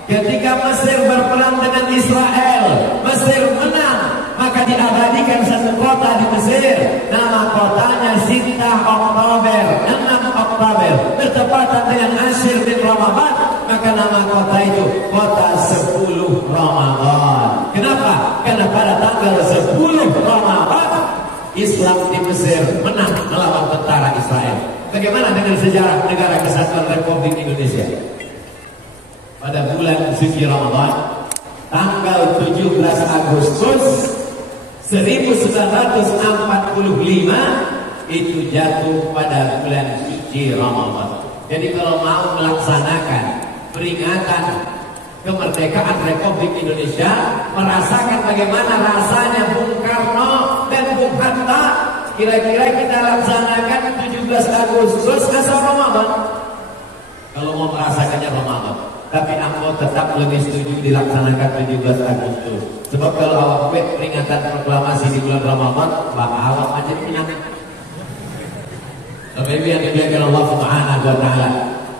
Ketika Mesir berperang dengan Israel, Mesir menang, maka diabadikan satu kota di Mesir, nama kotanya Sintah Oktober, 6 Oktober, bertepatan dengan Ashir bin Ramadan, maka nama kota itu kota 10 Ramadan. Kenapa? Karena pada tanggal 10 Ramadan Islam di Mesir menang melawan tentara Israel. Bagaimana dengan sejarah negara kesatuan Republik Indonesia? Pada bulan suci Ramadan tanggal 17 Agustus 1945 itu jatuh pada bulan suci Ramadan. Jadi kalau mau melaksanakan peringatan kemerdekaan Republik Indonesia, merasakan bagaimana rasanya Bung Karno dan Bung Hatta, kira-kira kita laksanakan 17 Agustus asal Ramadan. Kalau mau merasakannya Ramadan. Tapi aku tetap lebih setuju dilaksanakan 17 Agustus. Sebab kalau awak buat peringatan proklamasi di bulan Ramadan, awak aja menang. Bapak Ibu yang dimuliakan Allah Subhanahu wa taala,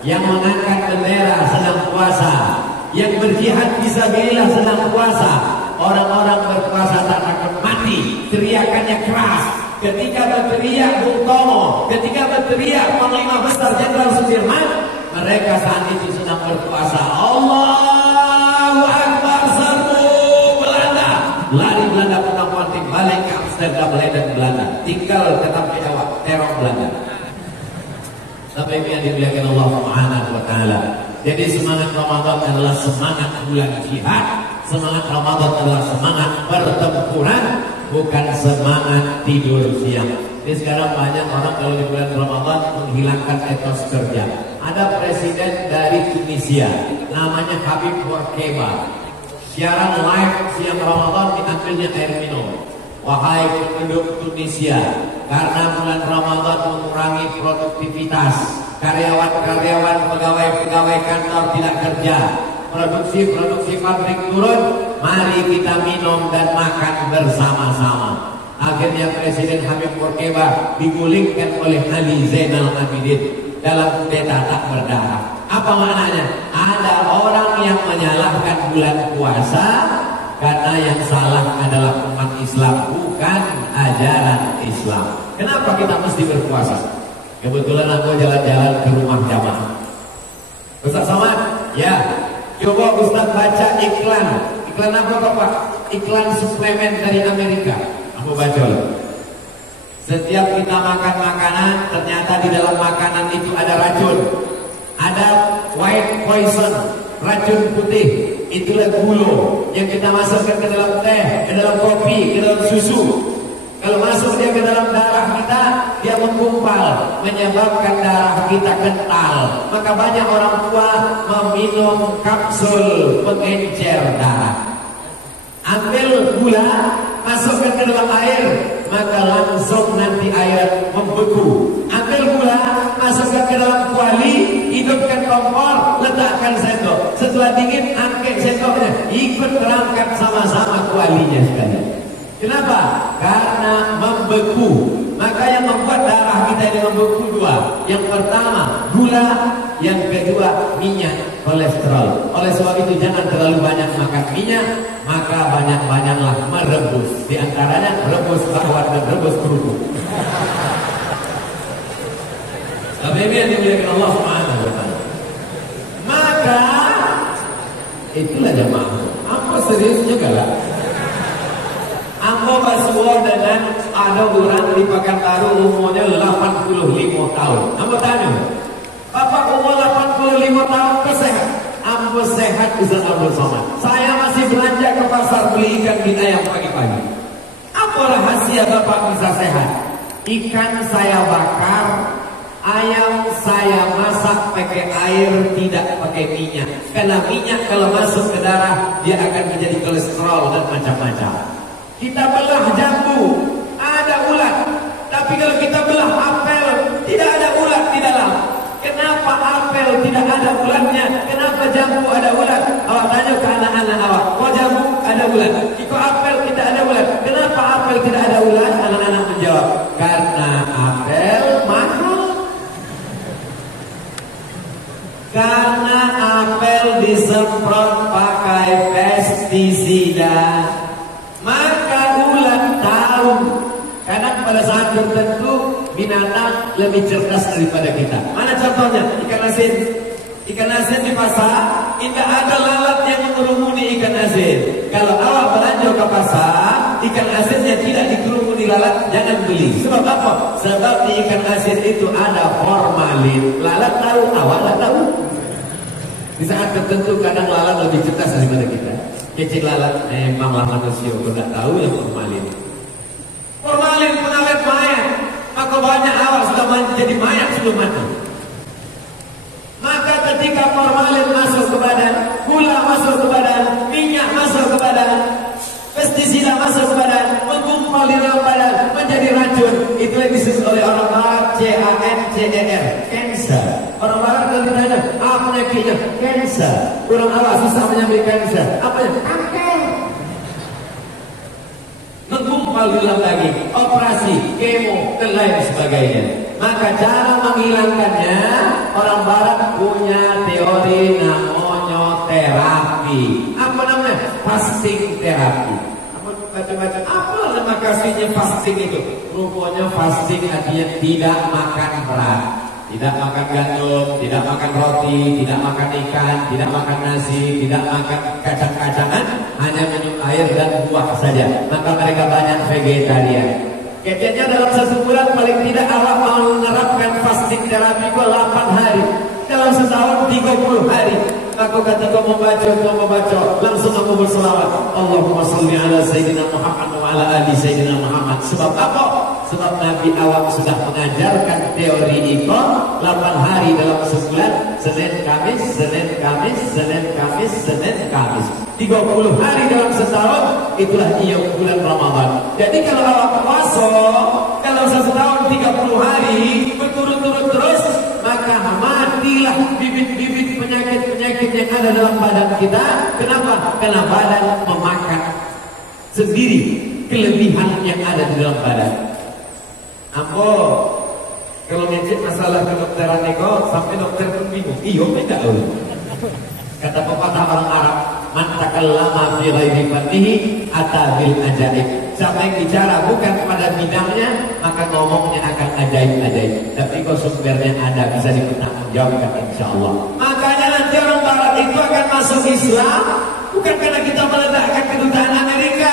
yang mengangkat bendera sedang puasa, yang berjihad fisabilillah sedang puasa. Orang-orang berpuasa tak akan mati, teriakannya keras. Ketika berteriak Bung Tomo, ketika berteriak Panglima Besar Jenderal Sudirman, mereka saat itu sedang berpuasa. Allahu Akbar, serbu Belanda. Lari Belanda pulang-pulang balik ke Amsterdam dan Belanda, tinggal tetap di awak teror Belanda. Tapi ini yang dimuliakan Allah Subhanahu wa taala. Jadi semangat Ramadan adalah semangat bulan jihad. Semangat Ramadan adalah semangat pertempuran, bukan semangat tidur siang. Jadi sekarang banyak orang kalau di bulan Ramadan menghilangkan etos kerja. Ada presiden dari Tunisia, namanya Habib Bourguiba. Siaran live siang Ramadan diambilnya air minum. Wahai penduduk Tunisia, karena bulan Ramadan mengurangi produktivitas, karyawan-karyawan, pegawai-pegawai kantor tidak kerja, produksi pabrik turun, mari kita minum dan makan bersama-sama. Akhirnya Presiden Habib Bourguiba digulingkan oleh Ali Zainal Abidin dalam kudeta tak berdarah. Apa maknanya? Ada orang yang menyalahkan bulan puasa karena yang salah adalah umat Islam, bukan ajaran Islam. Kenapa kita mesti berpuasa? Kebetulan aku jalan-jalan ke rumah jamaah. Ustaz Somad, ya, coba Ustaz baca iklan. Iklan apa Bapak? Iklan suplemen dari Amerika. Aku baca loh. Setiap kita makan makanan, ternyata di dalam makanan itu ada racun. Ada white poison, racun putih. Itulah gula yang kita masukkan ke dalam teh, ke dalam kopi, ke dalam susu. Kalau masuk dia ke dalam darah kita, dia menggumpal, menyebabkan darah kita kental. Maka banyak orang tua meminum kapsul pengencer darah. Ambil gula, masukkan ke dalam air, maka langsung nanti air membeku. Ambil gula, masukkan ke dalam kuali, hidupkan kompor, letakkan sendok. Setelah dingin, angkat sendoknya, ikut berangkat sama-sama kualinya sekali. Kenapa? Karena membeku. Maka yang membuat darah kita ini membeku dua. Yang pertama gula, yang kedua minyak, kolesterol. Oleh sebab itu jangan terlalu banyak makan minyak, maka banyak-banyaklah merebus. Di antaranya rebus bakwan dan rebus kerupuk. Tapi ini yang dimuliakan Allah Subhanahu wa taala. Maka itulah jamaah. Apa seriusnya galak? Ambo basuh dengan ada orang di Pekanbaru umurnya 85 tahun. Ambo tanya, Bapak umur 85 tahun sehat? Ambo sehat Ustaz Abdul Somad. Saya masih belanja ke pasar beli ikan bin ayam pagi-pagi. Apa rahasia Bapak bisa sehat? Ikan saya bakar, ayam saya masak pakai air, tidak pakai minyak. Karena minyak kalau masuk ke darah, dia akan menjadi kolesterol dan macam-macam. Kita belah jambu, ada ulat. Tapi kalau kita belah apel, tidak ada ulat di dalam. Kenapa apel tidak ada ulatnya? Kenapa jambu ada ulat? Awak tanya ke anak-anak awak, kok jambu ada ulat? Kok apel tidak ada ulat? Kenapa apel tidak ada ulat? Anak-anak menjawab, karena apel mahal. Karena apel disemprot pakai pestisida. Maka ulat tahu. Karena pada saat tertentu binatang lebih cerdas daripada kita. Mana contohnya? Ikan asin. Ikan asin di pasar, tidak ada lalat yang mengerumuni ikan asin. Kalau awak belanja ke pasar, ikan asinnya tidak dikerumuni lalat, jangan beli. Sebab apa? Sebab di ikan asin itu ada formalin. Lalat tahu, awak tak tahu. Di saat tertentu kadang lalat lebih cerdas daripada kita. Kecil lalat memanglah manusia, tidak tahu yang formalin. Formalin pengawet mayat, maka banyak awak sudah menjadi mayat sebelum mati. Maka ketika formalin masuk ke badan, gula masuk ke badan, minyak masuk ke badan, pestisida masuk ke badan, menggumpal di dalam badan, menjadi racun. Itu yang disebut oleh orang Barat CANCER, cancer. Orang Barat kalau ditanya, apa penyakitnya? Cancer. Orang Arab susah menyebut cancer. Apa ya? Kanker. Menggumpal di dalam daging, operasi, kemo, dan lain sebagainya. Maka cara menghilangkannya, orang Barat punya teori namanya terapi. Apa namanya? Fasting terapi. Macam-macam. Apa nama kasihnya fasting itu? Rupanya fasting artinya tidak makan berat. Tidak makan gandum, tidak makan roti, tidak makan ikan, tidak makan nasi, tidak makan kacang-kacangan, hanya minum air dan buah saja. Maka mereka banyak vegetarian. Kayaknya dalam 1 bulan paling tidak awak mau menerapkan fasting terapi 8 hari. Dalam setahun 30 hari. Aku ketika membaca langsung aku berselawat. Allahumma salli ala Sayyidina Muhammad wa ala ali Sayyidina Muhammad. Sebab apa? Sebab Nabi awak sudah mengajarkan teori itu 8 hari dalam sebulan. Senin Kamis, Senin Kamis, Senin Kamis, Senin Kamis. 30 hari dalam setahun, itulah ia bulan Ramadan. Jadi kalau awak puasa, kalau 1 tahun 30 hari berturut-turut terus, maka matilah bibit-bibit penyakit-penyakit yang ada dalam badan kita. Kenapa? Karena badan memakan sendiri kelebihan yang ada di dalam badan. Apa? Kalau ngecek masalah kedokteran itu, sampai dokter pun bingung. Iya, enggak tahu. Kata pepatah orang Arab, man takallama fi ghairi fannihi ata bil ajaib. Siapa yang bicara bukan pada bidangnya, maka ngomongnya akan ajaib-ajaib. Tapi kalau sumbernya ada, bisa dipertanggungjawabkan insyaallah. Makanya nanti orang Barat itu akan masuk Islam bukan karena kita meledakkan kedutaan Amerika,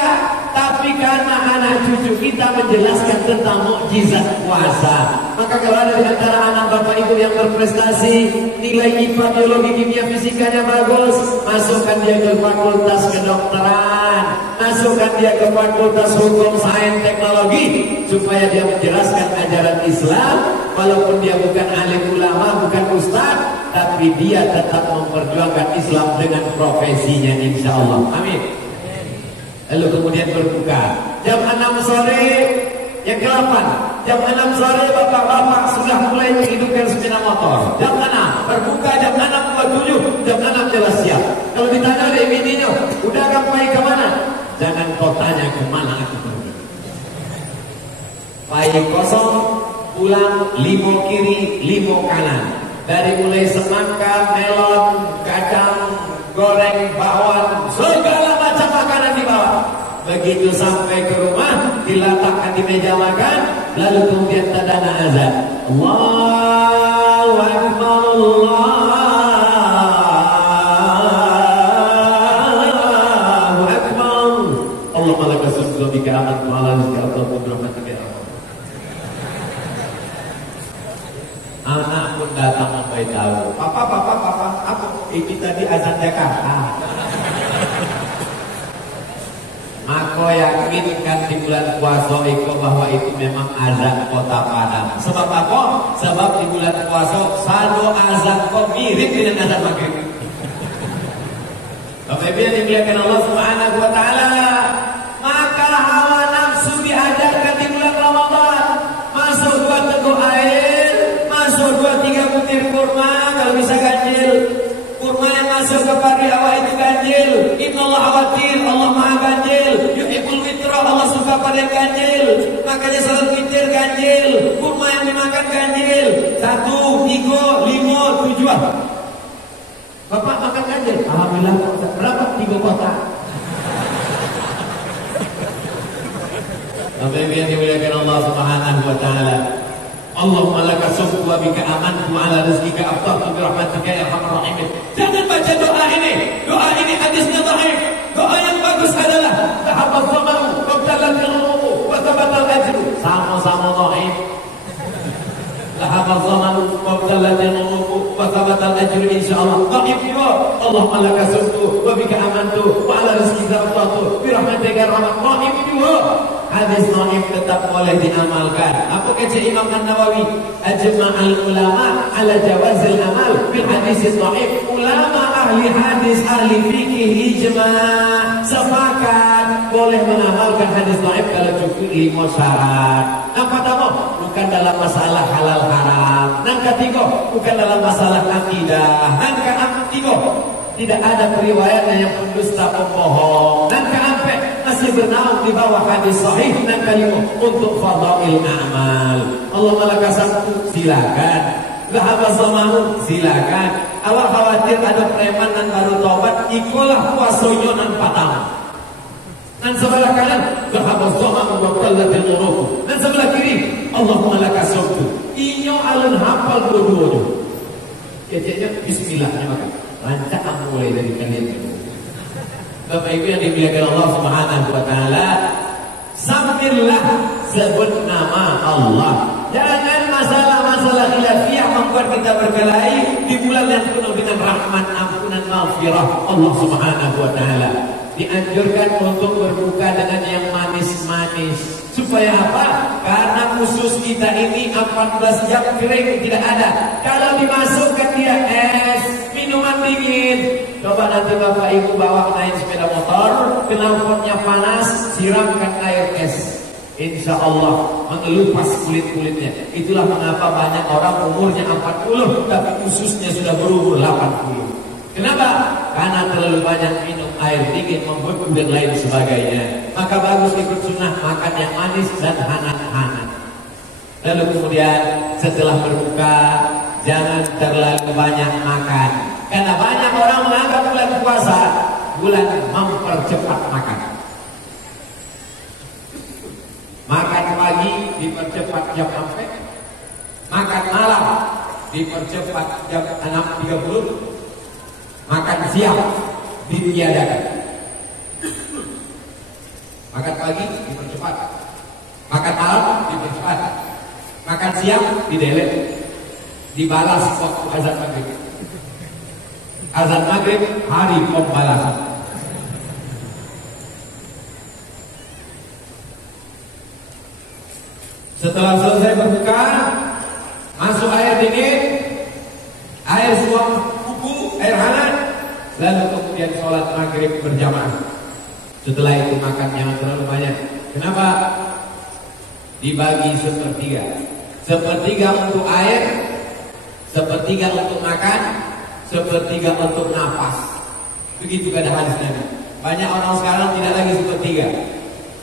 tapi karena anak cucu kita menjelaskan tentang mukjizat puasa. Maka kalau ada di antara anak bapak ibu yang berprestasi, nilai IPA, biologi, kimia, fisikanya bagus, masukkan dia ke fakultas kedokteran, masukkan dia ke fakultas hukum, sains, teknologi, supaya dia menjelaskan ajaran Islam. Walaupun dia bukan alim ulama, bukan ustaz, tapi dia tetap memperjuangkan Islam dengan profesinya insya Allah. Amin. Lalu kemudian berbuka jam 6 sore. Yang ke-8, jam 6 sore bapak-bapak sudah mulai menghidupkan sepeda motor. Jam 6 berbuka, jam 6.27, jam 6 jelas siap. Kalau ditanya oleh bininya, udah sampai ke mana? Jangan kau tanya kemana aku pergi. Baik kosong, pulang 5 kiri, 5 kanan. Dari mulai semangka, melon, kacang, goreng, bakwan, segala macam makanan dibawa. Begitu sampai ke rumah, diletakkan di meja makan, lalu kemudian tadana azan. Allahu Akbar, Allahu Akbar. Allahumma laka sujud bika amantu ala rizki Allahumma birahmatika ya Allah. Anak pun datang memberitahu, Papa, apa? Ini tadi azan Jakarta. Maka yakinkan di bulan puasa itu bahwa itu memang azan kota Padang. Sebab apa? Sebab di bulan puasa satu azan kok mirip dengan azan maghrib. Bapak Ibu yang dimuliakan Allah Subhanahu wa taala, maka hawa nafsu diajarkan di bulan Ramadan. Masuk 2 teguk air, masuk 2-3 butir kurma kalau bisa ganjil. Kurma yang masuk ke pari awak itu ganjil. Innallaha khawatir, Allah maha ganjil. Yuhibbul witra, Allah suka pada yang ganjil. Makanya salat witir ganjil. Kurma yang dimakan ganjil. 1, 3, 5, 7. Bapak makan ganjil? Alhamdulillah. Berapa? 3 kotak. Bapak Ibu yang dimuliakan Allah Subhanahu wa taala, Allahumma laka sumtu wa bika amantu ala rizkika aftahtu birahmatika ya arhamar rahimin. Jangan baca doa ini. Doa ini hadisnya dhaif. Doa yang bagus adalah dhahabaz zamanu wa btalatil umur wa thabatal ajru. Sama-sama dhaif. Dhahabaz zamanu wa btalatil umur wa thabatal ajru insyaallah. Dhaif juga. Allahumma laka sumtu wa bika amantu wa ala rizkika aftahtu birahmatika ya arhamar rahimin juga. Hadis dhaif tetap boleh diamalkan. Apa kata Imam An-Nawawi? Ajma'al ulama ala jawazil amal bil hadis dhaif. Ulama ahli hadis, ahli fikih ijma' sepakat boleh mengamalkan hadis dhaif kalau cukup 5 syarat. Yang pertama, bukan dalam masalah halal haram. Yang ketiga, bukan dalam masalah akidah. Yang ketiga, tidak ada periwayatnya yang pendusta, pembohong. Dan keempat, masih bernaung di bawah hadis sahih dan kalimah untuk fadail amal. Allah malaka satu, silakan. Dhahabaz zamanu, silakan. Awak khawatir ada preman dan baru tobat, ikulah puasanya dan patang. Dan sebelah kanan, dhahabaz zamanu wa qallatil uruf. Dan sebelah kiri, Allahumma laka sumtu. Inyo alun hafal dua-duanya. Keceknya bismillahnya maka. Rancang mulai dari kalian. Bapak Ibu yang dimuliakan Allah Subhanahu wa taala, sampai Bismillah, sebut nama Allah. Jangan masalah-masalah khilafiyah membuat kita berkelahi di bulan yang penuh dengan rahmat, ampunan, maghfirah Allah Subhanahu wa taala. Dianjurkan untuk berbuka dengan yang manis-manis. Supaya apa? Karena usus kita ini 14 jam kering tidak ada. Kalau dimasukkan dia es, minuman dingin. Coba nanti Bapak Ibu bawa naik sepeda motor, knalpotnya panas, siramkan air es. Insya Allah mengelupas kulit-kulitnya. Itulah mengapa banyak orang umurnya 40 tapi ususnya sudah berumur 80. Kenapa? Karena terlalu banyak minum air dingin, membeku dan lain sebagainya. Maka bagus ikut sunnah makan yang manis dan hangat-hangat. Lalu kemudian setelah berbuka jangan terlalu banyak makan. Karena banyak orang menganggap bulan puasa bulan mempercepat makan. Makan pagi dipercepat jam 4, makan malam dipercepat jam 6.30, makan siang ditiadakan. Makan pagi dipercepat, makan malam dipercepat, makan siang didelet, dibalas waktu azan maghrib. Azan maghrib hari pembalasan. Setelah selesai berbuka, masuk air dingin, air suam kuku, air hangat, lalu kemudian sholat maghrib berjamaah. Setelah itu makan jangan terlalu banyak. Kenapa? Dibagi sepertiga. Sepertiga untuk air, sepertiga untuk makan, sepertiga untuk nafas. Begitu pada hadisnya. Banyak orang sekarang tidak lagi sepertiga,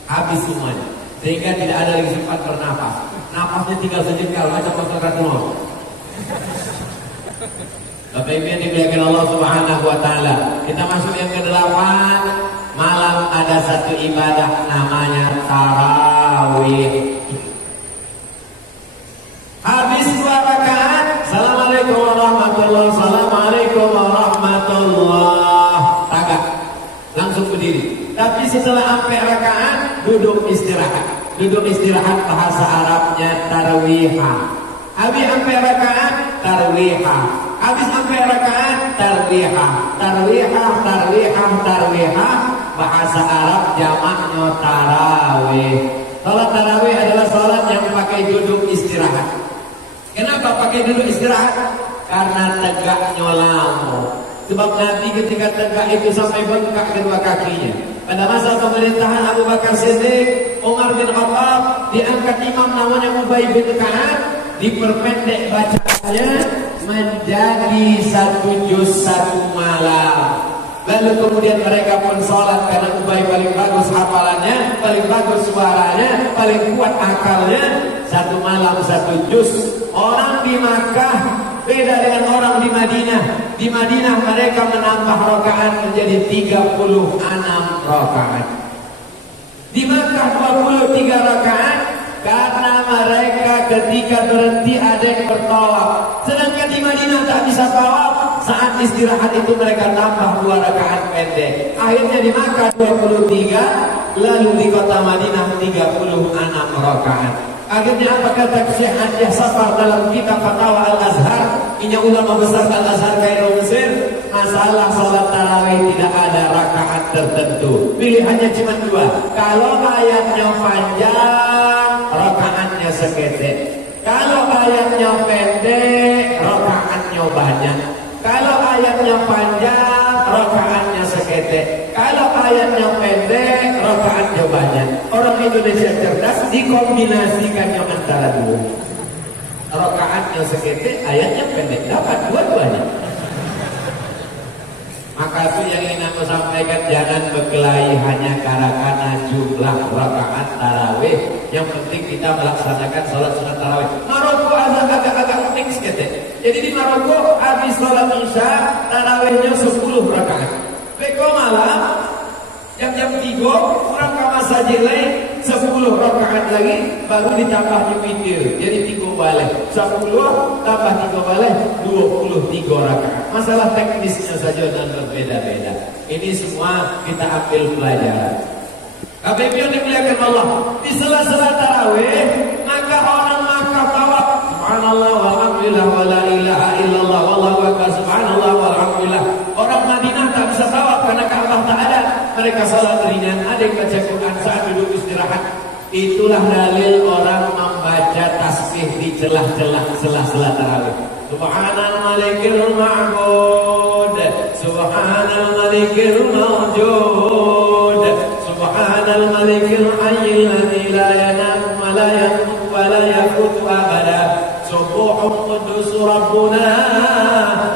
habis semuanya. Sehingga tidak ada lagi sempat bernafas. Nafasnya tinggal sejengkal macam masyarakat maut. Bapak Ibu yang dimuliakan Allah Subhanahu wa taala. Kita masuk yang ke-8. Malam ada satu ibadah namanya tarawih. Habis 2 rakaat, Assalamualaikum warahmatullahi wabarakatuh. Assalamualaikum warahmatullahi. Tagak. Langsung berdiri. Tapi setelah sampai rakaat duduk istirahat. Duduk istirahat bahasa Arabnya tarwihah. Habis sampai rakaat tarwihah. Habis sampai rakaat tarwihah. Tarwihah, tarwihah, tarwihah. Bahasa Arab jamaknya tarawih. Salat tarawih adalah salat yang pakai duduk istirahat. Kenapa pakai duduk istirahat? Karena tegaknya lama. Sebab Nabi ketika tegak itu sampai bengkak kedua kakinya. Pada masa pemerintahan Abu Bakar Siddiq, Umar bin Khattab diangkat imam namanya Ubay bin Ka'ab, diperpendek bacaannya menjadi 1 juz 1 malam. Lalu kemudian mereka pun sholat karena Ubay paling bagus hafalannya, paling bagus suaranya, paling kuat akalnya. 1 malam 1 juz. Orang di Makkah beda dengan orang di Madinah. Di Madinah mereka menambah rakaat menjadi 36 rakaat. Di Makkah 23 rakaat karena mereka ketika berhenti ada yang bertawaf. Sedangkan di Madinah tak bisa tawaf. Saat istirahat itu mereka tambah 2 rakaat pendek. Akhirnya di Makkah 23, lalu di kota Madinah 36 rakaat. Akhirnya apa kata Syekh Anjah Safar dalam kitab Fatwa Al-Azhar, ini ulama besar Al-Azhar Kairo Mesir, masalah salat tarawih tidak ada rakaat tertentu. Pilihannya cuma 2. Kalau ayatnya panjang, rakaatnya seketek. Kalau ayatnya pendek, rakaatnya banyak. Kalau ayatnya panjang, rakaatnya seketek. Kalau ayatnya pendek, rakaatnya banyak. Orang Indonesia cerdas dikombinasikannya antara 2. Rakaatnya seketek, ayatnya pendek. Dapat dua-duanya. Maka itu yang ingin aku sampaikan, jangan berkelahi hanya karena jumlah rakaat tarawih. Yang penting kita melaksanakan sholat sunat tarawih. Maroko agak mix gitu. Jadi di Maroko habis sholat isya tarawihnya 10 rakaat. Beko malam jam 3 orang kamar saja lain 10 rakaat lagi baru ditambah di witir. Jadi 3 balik 10 tambah 3 balik 23 rakaat. Masalah teknisnya saja dan berbeda-beda. Ini semua kita ambil pelajaran. Habib yang dimuliakan Allah, di sela-sela tarawih maka orang Makkah tawaf subhanallah walhamdulillah wala ilaha illallah wallahu akbar subhanallah walhamdulillah. Orang Madinah tak bisa tawaf karena Ka'bah tak ada. Mereka salat ringan, ada yang baca Quran saat duduk istirahat. Itulah dalil orang membaca tasbih di celah-celah sela-sela tarawih. Subhanal malikil ma'bud, subhanal malikil mawjud, subhanal malikil hayyil ladzi la yanam wa la yamut wa la yafutu abada. Subuhun qudus rabbuna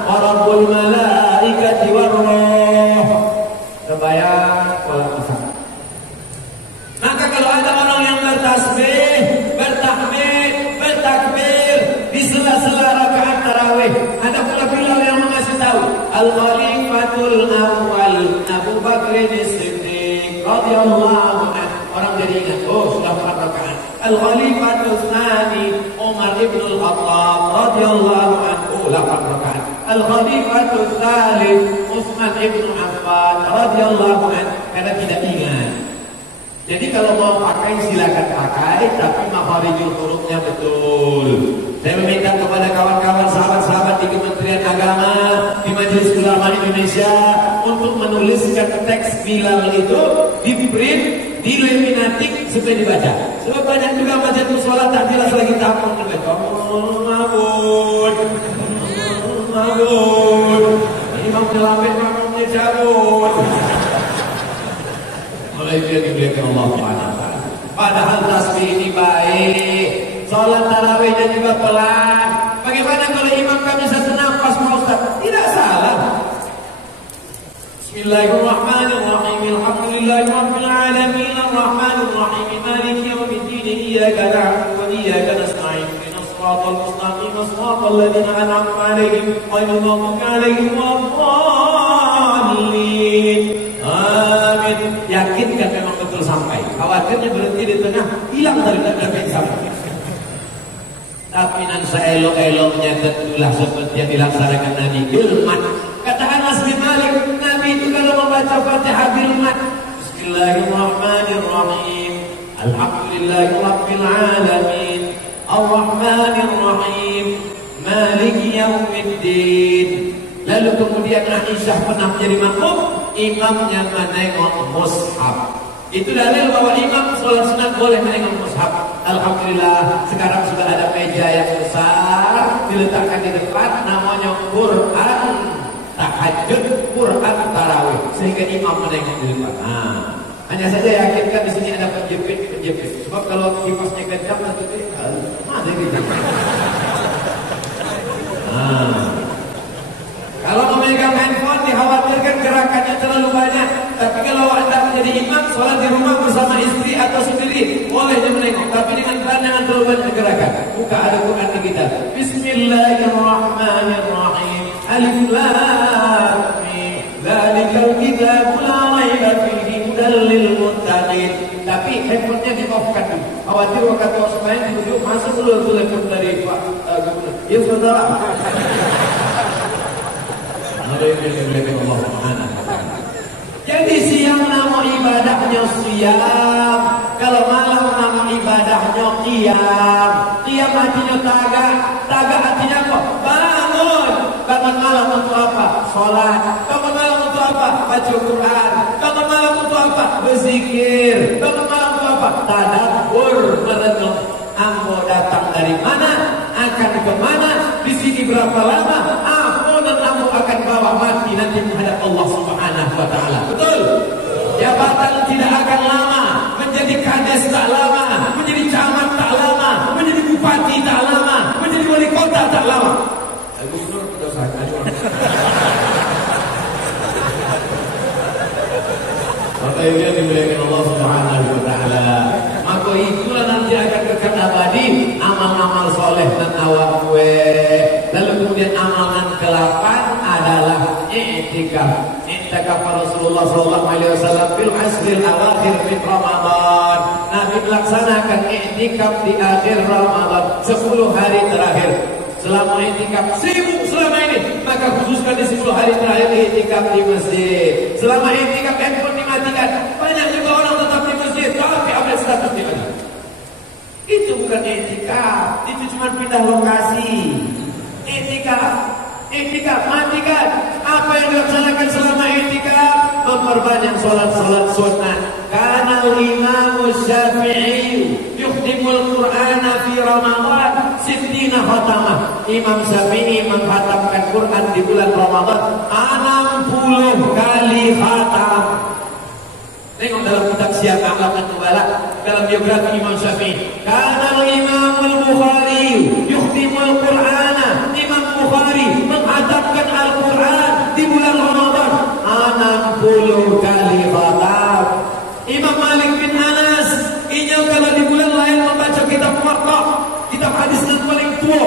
wa rabbul malaikati war ruh. Terbayang wala usah. Maka kalau ada orang yang bertasbih, bertahmid, bertakbir di sela-sela rakaat tarawih, ada pula Bilal yang mengasih tahu, Al-Khalifatul Awwal Abu Bakr As-Siddiq radhiyallahu anhu. Orang jadi ingat, oh sudah 4 rakaat. Al-Khalifatul Tsani Umar ibn Al-Khattab radhiyallahu anhu 8 rakaat. Al-Khalifatul Tsalits Utsman ibn Affan radhiyallahu anhu. Karena tidak ingat. Jadi kalau mau pakai silakan pakai, tapi makharijul hurufnya betul. Saya meminta kepada kawan-kawan sahabat-sahabat di Kementerian Agama, di Majelis Ulama Indonesia untuk menuliskan teks Bilal itu di print, di laminatik supaya dibaca. Sebab banyak juga macam musola tak jelas lagi tampung mereka. Mabur, mabur. Imam Jalabin makmumnya cabut. Oleh dia dimuliakan Allah Subhanahu wa taala. Padahal tasbih ini baik, salat tarawihnya juga pelan. Bagaimana kalau imam kami satu nafas Pak Ustaz? Tidak salah. Bismillahirrahmanirrahim. Alhamdulillahirabbil alamin arrahmanir rahim maliki yaumiddin iyyaka na'budu wa iyyaka nasta'in ihdinas siratal mustaqim siratal ladzina an'amta 'alaihim ghairil maghdubi 'alaihim waladdallin. Amin. Yakinkan memang betul sampai. Khawatirnya berhenti di tengah, hilang dari tanda sampai. Tapi nan seelok-eloknya tentulah seperti yang dilaksanakan Nabi Bilmat. Kata Anas bin Malik, Nabi itu kalau membaca Fatihah Bilmat, Bismillahirrahmanirrahim, Alhamdulillahirabbil alamin, Arrahmanirrahim, Maliki yaumiddin. Lalu kemudian Aisyah pernah menjadi makmum, imamnya menengok mushaf. Itu dalil bahwa imam sholat sunat boleh menengok mushaf. Alhamdulillah sekarang sudah ada meja yang besar diletakkan di depan, namanya Quran tahajud, Quran tarawih, sehingga imam menengok di depan. Hanya saja yakinkan di sini ada penjepit. Sebab kalau kipasnya kencang nanti mana gitu. Kalau memegang handphone dikhawatirkan gerakannya terlalu banyak. Tapi kalau Anda menjadi imam, sholat di rumah bersama istri atau sendiri, boleh dia menengok. Tapi dengan pandangan terlalu banyak gerakan. Buka ada Quran di kita. Bismillahirrahmanirrahim. Alif lam mim. Dzalikal kitabul la raiba fihi hudal lil muttaqin. Tapi handphonenya di-off-kan dulu. Khawatir waktu sembahyang di ujung masuk dulu telepon dari Pak Gubernur. Ya saudara. Jadi siang nama ibadahnya siang, kalau malam nama ibadahnya qiyam. Qiyam artinya tagak artinya apa? Bangun. Bangun malam untuk apa? Sholat. Bangun malam untuk apa? Baca Quran. Bangun malam untuk apa? Berzikir. Bangun malam untuk apa? Tadabbur, merenung. Ambo datang dari mana? Akan ke mana? Di sini berapa lama? Kamu akan bawa mati nanti menghadap Allah Subhanahu wa taala. Betul? Jabatan tidak akan lama, menjadi kades tak lama, menjadi camat tak lama, menjadi bupati tak lama, menjadi wali kota tak lama. Gubernur sudah saya ajukan. Maka ini dimuliakan Allah Subhanahu wa taala. Maka itulah nanti akan kekal abadi amal-amal soleh dan awak gue. Lalu kemudian amalan ke-8 adalah i'tikaf. I'tikaf Rasulullah SAW fil asril awakhir min Ramadan. Nabi melaksanakan i'tikaf di akhir Ramadan, 10 hari terakhir. Selama i'tikaf sibuk selama ini, maka khususkan di 10 hari terakhir i'tikaf di masjid. Selama i'tikaf handphone dimatikan. Banyak juga orang tetap di masjid. bukan i'tikaf, itu cuma pindah lokasi. I'tikaf matikan. Apa yang dilaksanakan selama i'tikaf? Memperbanyak salat-salat sunnah. Karena Imam Syafi'i yukhtimul Qur'ana fi Ramadan 60 khatamah. Imam Syafi'i mengkhatamkan Quran di bulan Ramadan 60 kali khatam. Tengok dalam kitab Syiar A'lam An-Nubala, dalam biografi Imam Syafi'i. Karena Imam Al-Bukhari yukhtimul Qur'ana. Imam Bukhari menghatamkan Al-Quran di bulan Ramadan 60 kali khatam. Imam Malik bin Anas inyal kalau di bulan lain membaca kitab Muwatta, kitab hadis yang paling tua,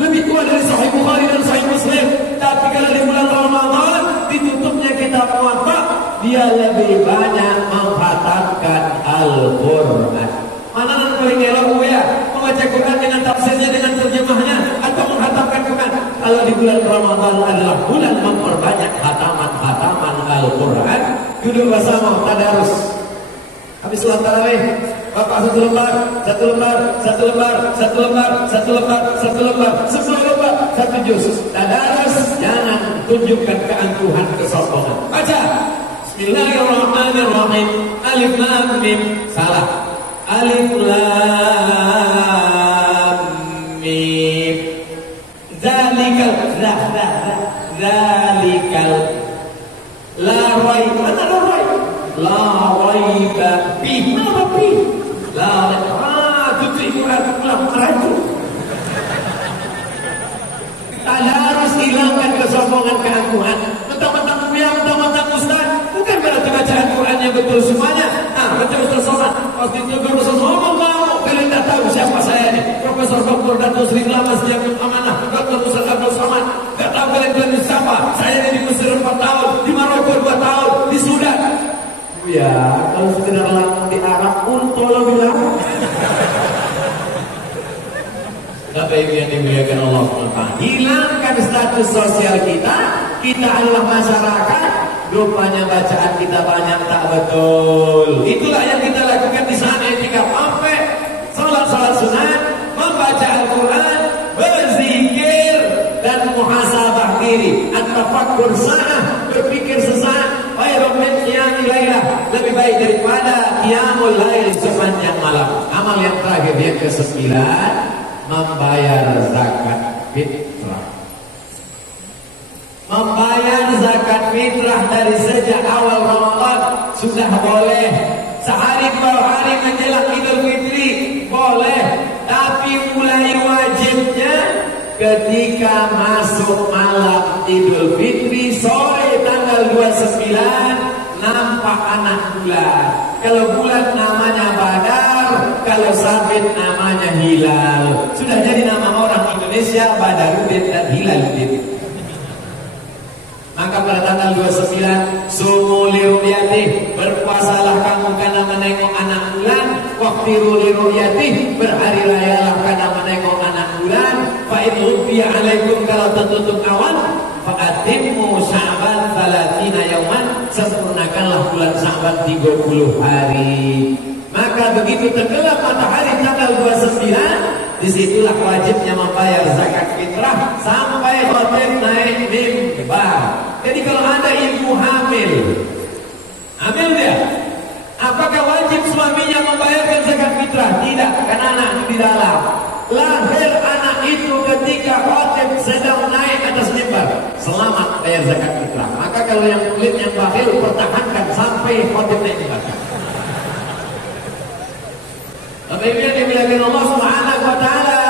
lebih tua dari Sahih Bukhari dan Sahih Muslim. Tapi kalau di bulan Ramadan ditutupnya kitab Muwatta, dia lebih banyak menghatamkan Al-Quran. Mana yang paling elok ya? Membaca Quran dengan tafsirnya, dengan terjemahnya, atau menghatamkan Quran? Kalau di bulan Ramadan adalah bulan memperbanyak khataman Al-Quran. Duduk bersama tadarus. Habis sholat tarawih, Bapak satu lembar, 10 lembar, 1 juz. Tadarus, jangan tunjukkan keangkuhan, kesombongan. Baca. Bismillahirrahmanirrahim. Alif lam mim. Salah. Alif lam mim. Zalikal la raib. Mana la raib? La raiba fi. Mana fi? La raib. Tutup Quran ulang terakhir. Tadarus, hilangkan kesombongan, keangkuhan. Mentang-mentang mulia, mentang-mentang ustaz, bukan berarti bacaan Quran yang betul semuanya. Baca Ustaz Somad, pasti juga Ustaz Somad mau. Kalian tak tahu siapa saya ini. Profesor Dr. Dato' Sri Lamas yang amanah, Dr. Ustaz Abdul Somad. Tak tahu kalian siapa? Saya di Mesir 4 tahun, di Maroko 2 tahun, di Sudan. Ya, kalau sekedar lama di Arab pun tolong bilang. Bapak Ibu yang dimuliakan Allah SWT, hilangkan status sosial kita. Kita adalah masyarakat. Rupanya bacaan kita banyak tak betul. Itulah yang kita lakukan di sana i'tikaf. Sampai salat sunat, membaca Al-Quran, berzikir, dan muhasabah diri. At-tafakkur sa'ah, berpikir sesaat. Khairun min qiyamil lailah, lebih baik daripada qiyamul lail sepanjang malam. Amal yang terakhir yang ke-9, membayar zakat fitrah. Membayar zakat fitrah dari sejak awal Ramadan sudah boleh. Sehari 2 hari menjelang Idul Fitri boleh. Tapi mulai wajibnya ketika masuk malam Idul Fitri, sore tanggal 29 nampak anak bulan. Kalau bulan namanya Badar, kalau sabit namanya Hilal. Sudah jadi nama orang Indonesia Badaruddin dan Hilaluddin. Maka pada tanggal 29 sumu liru'yatih, berpuasalah kamu karena menengok anak bulan. Waqtiru liru'yatih, berhari rayalah karena menengok anak bulan. Fa in ubiya alaikum, kalau tertutup awan, fa atimmu Sya'ban 30 yauman, sempurnakanlah bulan Sya'ban 30 hari. Maka begitu tenggelam matahari tanggal 29, disitulah wajibnya membayar zakat fitrah sampai khotib naik mimbar. Jadi kalau ada ibu hamil dia, apakah wajib suaminya membayarkan zakat fitrah? Tidak, karena anak di dalam. Lahir anak itu ketika khotib sedang naik atas mimbar, selamat bayar zakat fitrah. Maka kalau yang kulit yang bakhil, pertahankan sampai khotib naik mimbar. Bapak Ibu yang dimuliakan Allah Subhanahu wa taala,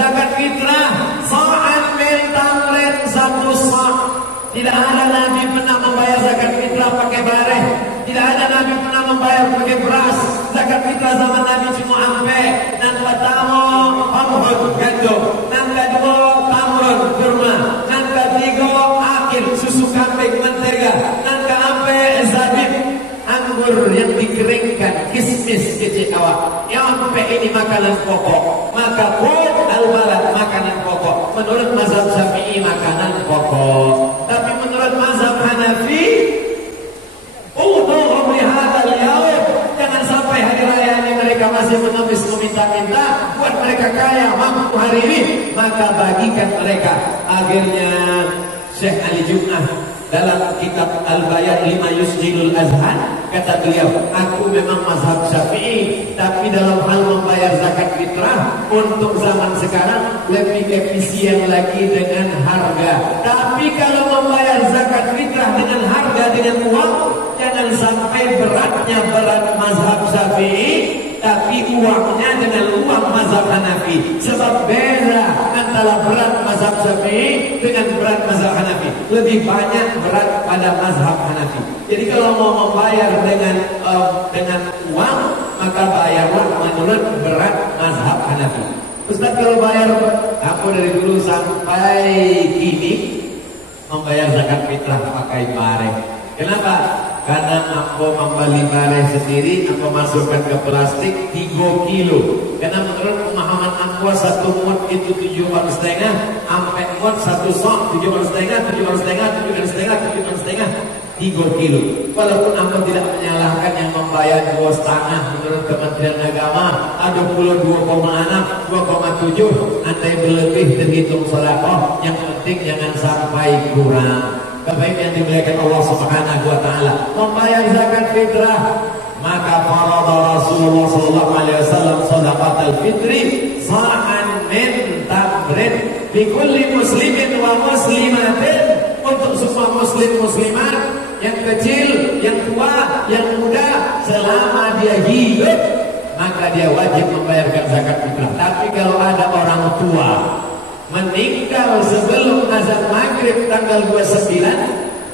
zakat fitrah sa'an min tamrin, 1 sa'. Tidak ada Nabi pernah membayar zakat fitrah pakai bareh. Tidak ada Nabi pernah membayar pakai beras. Zakat fitrah zaman Nabi cuma ampe, nan pertama amhud gandum, nan kedua tamrun kurma, nan ketiga akil susu kambing mentega, nan keempat zabib anggur yang dikeringkan, kismis kecil awak. Yang sampai ini makanan pokok. Maka qut al-balad, makanan pokok. Menurut mazhab Syafi'i makanan pokok. Tapi menurut mazhab Hanafi, uduhum lihadzal yaum, jangan sampai hari raya ini mereka masih mengemis meminta-minta, buat mereka kaya mampu hari ini, maka bagikan mereka. Akhirnya Syekh Ali Jum'ah dalam kitab Al-Bayan Lima Yusjilul Azhan kata beliau, aku memang mazhab Syafi'i, tapi dalam hal membayar zakat fitrah untuk zaman sekarang lebih efisien lagi dengan harga. Tapi kalau membayar zakat fitrah dengan harga, dengan uang, jangan sampai beratnya berat mazhab Syafi'i, tapi uangnya dengan uang mazhab Hanafi. Sebab beda antara berat mazhab Syafi'i dengan berat mazhab Hanafi. Lebih banyak berat pada mazhab Hanafi. Jadi kalau mau membayar dengan uang, maka bayarlah menurut berat mazhab Hanafi. Ustaz, kalau bayar, aku dari dulu sampai kini membayar zakat fitrah pakai bareng. Kenapa? Karena aku membeli bareng sendiri, aku masukkan ke plastik 3 kilo. Karena menurut pemahaman aku 1 mut itu 7,5 on, sampai mut 1 sok 7,5 on, 7,5 3 kilo. Walaupun aku tidak menyalahkan yang membayar 2,5 menurut Kementerian Agama, ada pula 2,6, 2,7, andai berlebih terhitung sedekah. Yang penting jangan sampai kurang. Baik yang dimuliakan Allah Subhanahu wa taala, membayar zakat fitrah, maka farada Rasulullah sallallahu alaihi wasallam shadaqatul fitri sa'an min tamrin bi kulli muslimin wa muslimatin, untuk semua muslim muslimat, yang kecil, yang tua, yang muda, selama dia hidup maka dia wajib membayarkan zakat fitrah. Tapi kalau ada orang tua meninggal sebelum azan maghrib tanggal 29,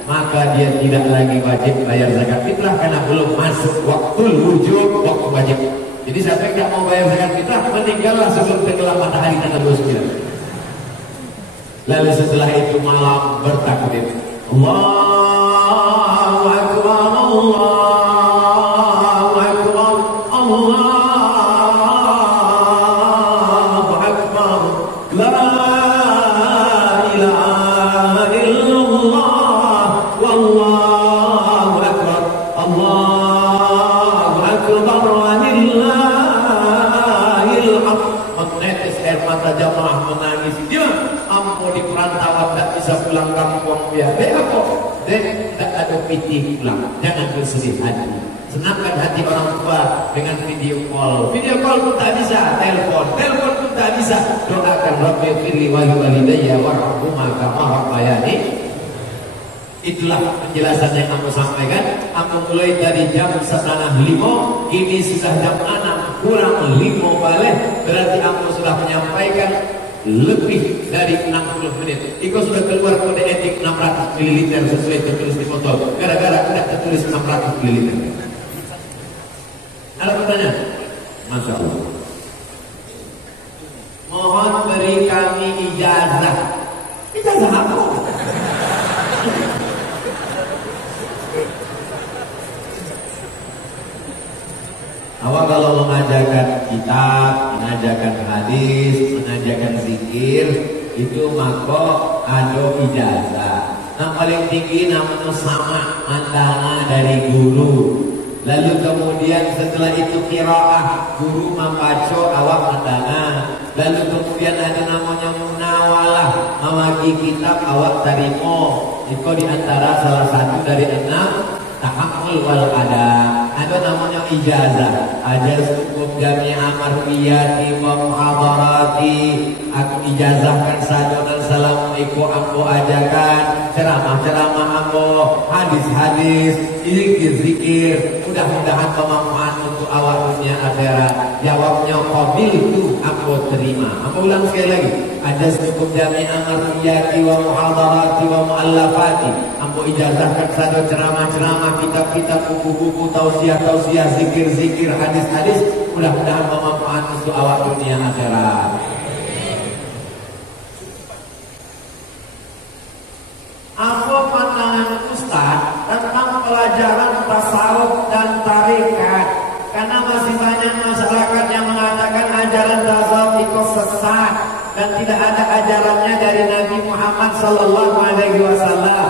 maka dia tidak lagi wajib bayar zakat fitrah karena belum masuk waktu wujub, waktu wajib. Jadi siapa yang tidak mau bayar zakat fitrah, meninggallah sebelum tenggelam matahari tanggal 29. Lalu setelah itu malam bertakbir, Allahu Akbar, Allahu Akbar, Allahu Akbar, la jamaah menangis. Dia ampo di perantauan tak bisa pulang kampung dia. Dek apa? Dek tak ada piti pulang. Jangan bersedih hati. Senangkan hati orang tua dengan video call. Video call pun tak bisa. Telepon pun tak bisa. Doakan Rabbi firli walidayya warhamhuma kama rabbayani. Itulah penjelasan yang aku sampaikan. Aku mulai dari jam 4:30, kini sudah jam 6 kurang 5 balik. Berarti aku sudah menyampaikan lebih dari 60 menit. Iko sudah keluar kode etik 600 ml sesuai tertulis di botol. Gara-gara tidak tertulis 600 ml. Ada pertanyaan? Masya Allah. Mohon beri kami ijazah. Ijazah apa? Awak kalau mengajarkan kitab, mengajarkan hadis, mengajarkan zikir, itu maka ada ijazah. Yang paling tinggi namanya sama, mandanga dari guru. Lalu kemudian setelah itu qiraah, guru membaca, awak mandanga. Lalu kemudian ada namanya munawalah, mewagi kitab, awak tarimo. Itu diantara salah satu dari 6 tahammul wal adab. Ada namanya ijazah. Ajaz hukum jami'ah marwiyati wa muhadarati. Aku ijazahkan saja dan salam iku ambo ajakan, ceramah-ceramah ambo, hadis-hadis, zikir-zikir. Mudah-mudahan bermanfaat untuk awak dunia akhirat. Jawabnya qabil itu ambo terima. Ambo ulang sekali lagi. Ajaz hukum jami'ah marwiyati wa muhadarati wa muallafati. Ambo ijazahkan saja ceramah-ceramah, kitab-kitab, buku-buku, tausiah, zikir-zikir, hadis-hadis. Mudah-mudahan bermanfaat untuk awak dunia akhirat. Apa pandangan Ustaz tentang pelajaran tasawuf dan tarekat? Karena masih banyak masyarakat yang mengatakan ajaran tasawuf itu sesat dan tidak ada ajarannya dari Nabi Muhammad sallallahu alaihi wasallam.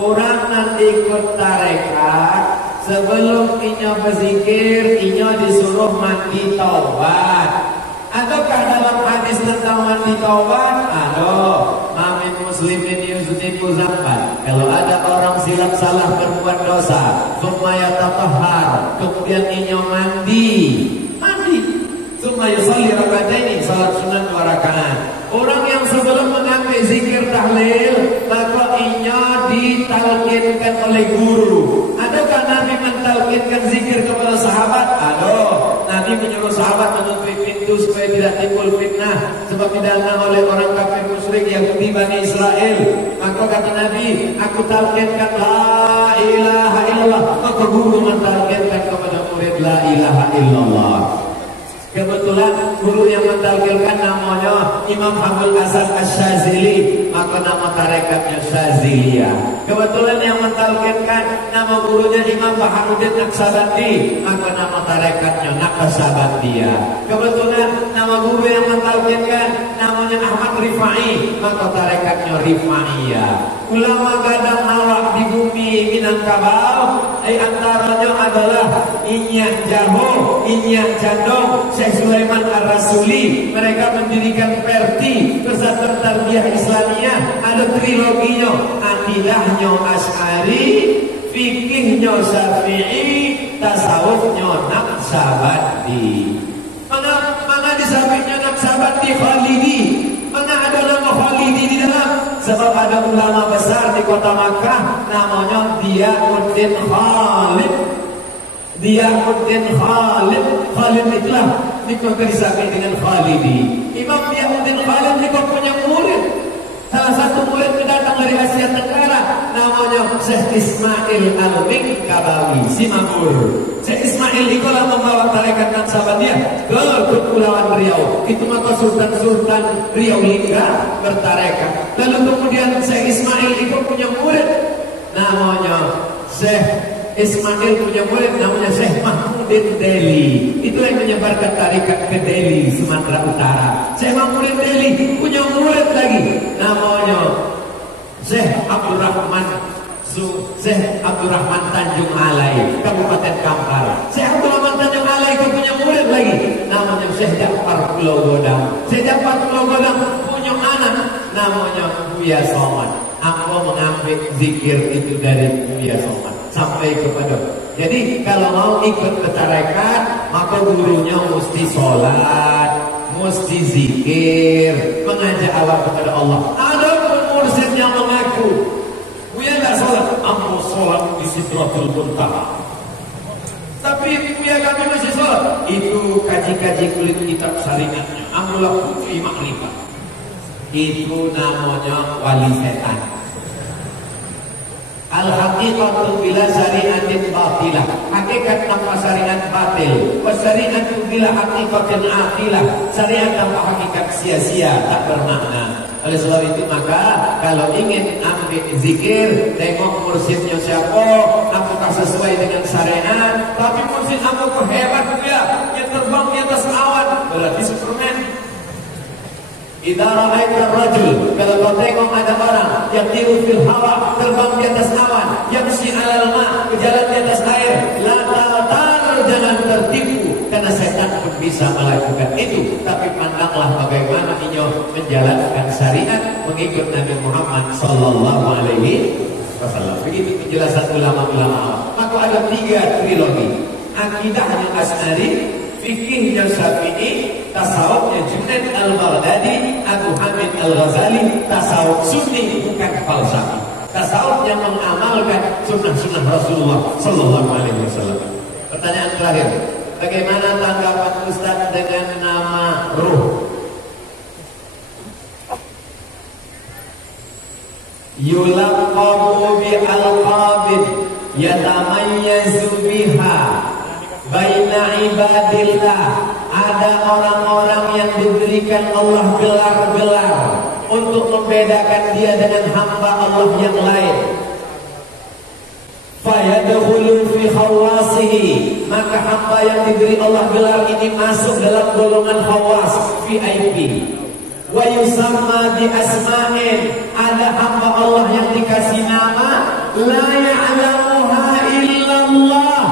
Orang nanti ikut tarekat sebelum inyo berzikir, inyo disuruh mandi taubat. Ataukah dalam hadis tentang mandi taubat? Aduh, mamin muslimin yuznibu zamban. Kalau ada orang silap salah berbuat dosa, summa yatatahhar, kemudian inyo mandi. Summa yusalli raka'ataini, salat sunat 2 rakaat. Orang yang sebelum mengambil zikir tahlil, maka inyo ditalkinkan oleh guru. Adakah Nabi mentalkinkan zikir kepada sahabat? Aduh, Nabi menyuruh sahabat menutup pintu supaya tidak timbul fitnah, sebab didana oleh orang kafir musyrik Yahudi Bani Israel. Maka kata Nabi, aku talkinkan la ilaha illallah. Maka guru mentalkinkan kepada murid la ilaha illallah. Kebetulan guru yang mentalkilkan namanya Imam Abdul Hasan Asy-Syadzili, maka nama tarekatnya Syadziliyah. Kebetulan yang mentalkilkan nama gurunya Imam Baharuddin Naqsabandi, maka nama tarekatnya Naqsabandiyah. Kebetulan nama guru yang mentalkilkan namanya Ahmad Rifai, maka tarekatnya Rifaiyah. Ulama gadang awak di bumi Minangkabau, antaranya adalah Inyak Jaho, Inyak Jandong, Syekh Sulaiman Ar-Rasuli. Mereka mendirikan Perti, Persatuan Tarbiyah Islamiyah. Ada triloginya, akidahnya Asy'ari, fikihnya Syafi'i, tasawufnya Naqsabandi. Mana disabitnya Naqsabandi Khalidi? Mana ada nama Khalidi di dalam? Sebab ada ulama besar di kota Makkah namanya Diyaquddin Khalid. Diyaquddin Khalid. Khalid itulah disabit dengan Khalidi. Imam Diyaquddin Khalid itu punya murid. Salah satu murid datang dari Asia Tenggara, namanya Syekh Ismail Al-Minkabawi, Simabur. Syekh Ismail itu membawa tarekat Naqsabandiyah ke Kepulauan Riau. Itu maka Sultan-Sultan Riau Lingga bertarekat. Lalu kemudian Syekh Ismail itu punya murid, namanya Syekh Ismail punya murid namanya Syekh Mahmudin Deli. Itu yang menyebarkan tarekat ke Deli, Sumatera Utara. Syekh Mahmudin Deli punya murid lagi namanya Syekh Abdurrahman Tanjung Alai, Kabupaten Kampar. Syekh Abdurrahman Tanjung Alai itu punya murid lagi namanya Syekh Ja'far Pulau Godang. Syekh Ja'far Pulau Godang punya anak namanya Buya Somad. Aku mengambil zikir itu dari Buya Somad sampai kepada. Jadi kalau mau ikut ke tarekat, maka gurunya mesti sholat, mesti zikir, mengajak awak kepada Allah. Ada mursyid yang mengaku, Buya tidak sholat, aku sholat di Sidratul Muntaha. Tapi Buya kami masih sholat. Itu kaji-kaji kulit kitab syariatnya. Amulah putri makrifat. Itu namanya wali setan. Al-haqiqatu bila syari'atin batilah. Hakikat tanpa syariat batil. Wasyari'atu bila haqiqatin atilah. Syariat tanpa hakikat sia-sia, tak bermakna. Oleh sebab itu maka kalau ingin ambil zikir, tengok mursyidnya siapa, apakah sesuai dengan syariat. Tapi mursyid aku hebat dia, yang terbang di atas awan, berarti Superman. Idza ra'aita rajul, kalau kau tengok ada orang yang tiru fil hawa, terbang di atas awan, yamshi 'alal ma', berjalan di atas air, la ta'tar, jangan tertipu, karena setan pun bisa melakukan itu. Tapi pandanglah bagaimana inyo menjalankan syariat mengikut Nabi Muhammad sallallahu alaihi wasallam. Begitu penjelasan ulama-ulama. Maka ada 3 trilogi. Akidahnya Asy'ari, fikihnya Syafi'i, tasawufnya Junaid Al-Baghdadi, Abu Hamid Al-Ghazali, tasawuf sunni bukan falsafi. Tasawuf yang mengamalkan sunnah-sunnah Rasulullah sallallahu alaihi wasallam. Pertanyaan terakhir, bagaimana tanggapan Ustaz dengan nama ruh? Yulaqabu bi al-qabid yatamayyazu biha baina ibadillah. Ada orang-orang yang diberikan Allah gelar-gelar untuk membedakan dia dengan hamba Allah yang lain. Fayadkhulu fi khawasihi, maka hamba yang diberi Allah gelar ini masuk dalam golongan khawas, VIP. Wa yusamma bi asma'in, ada hamba Allah yang dikasih nama la ya'lamuha illallah,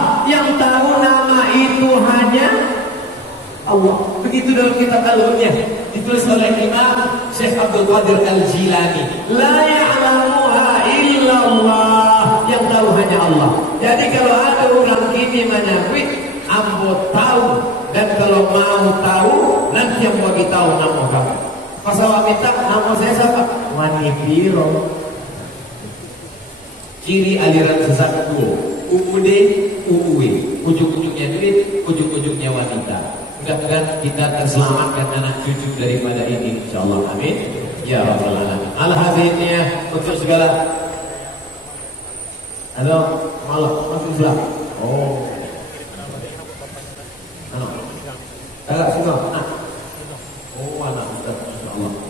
Allah. Begitu dalam kitab Al-Ghunyah ditulis oleh Imam Syekh Abdul Qadir Al-Jilani. La ya'lamuha illallah, yang tahu hanya Allah. Jadi kalau ada orang ini menyakit, ambo tahu, dan kalau mau tahu nanti yang bagi tahu nama kamu. Pas awak minta nama saya siapa? Wani Piro. Ciri aliran sesat dua, UUD, UUW, ujung-ujungnya duit, ujung-ujungnya wanita. Mudah-mudahan kita terselamatkan anak cucu daripada ini, insyaallah, amin ya rabbal alamin. Alhasilnya untuk segala halo malah masuk Islam. Oh, agak suka. Oh, anak Ustaz, insyaallah.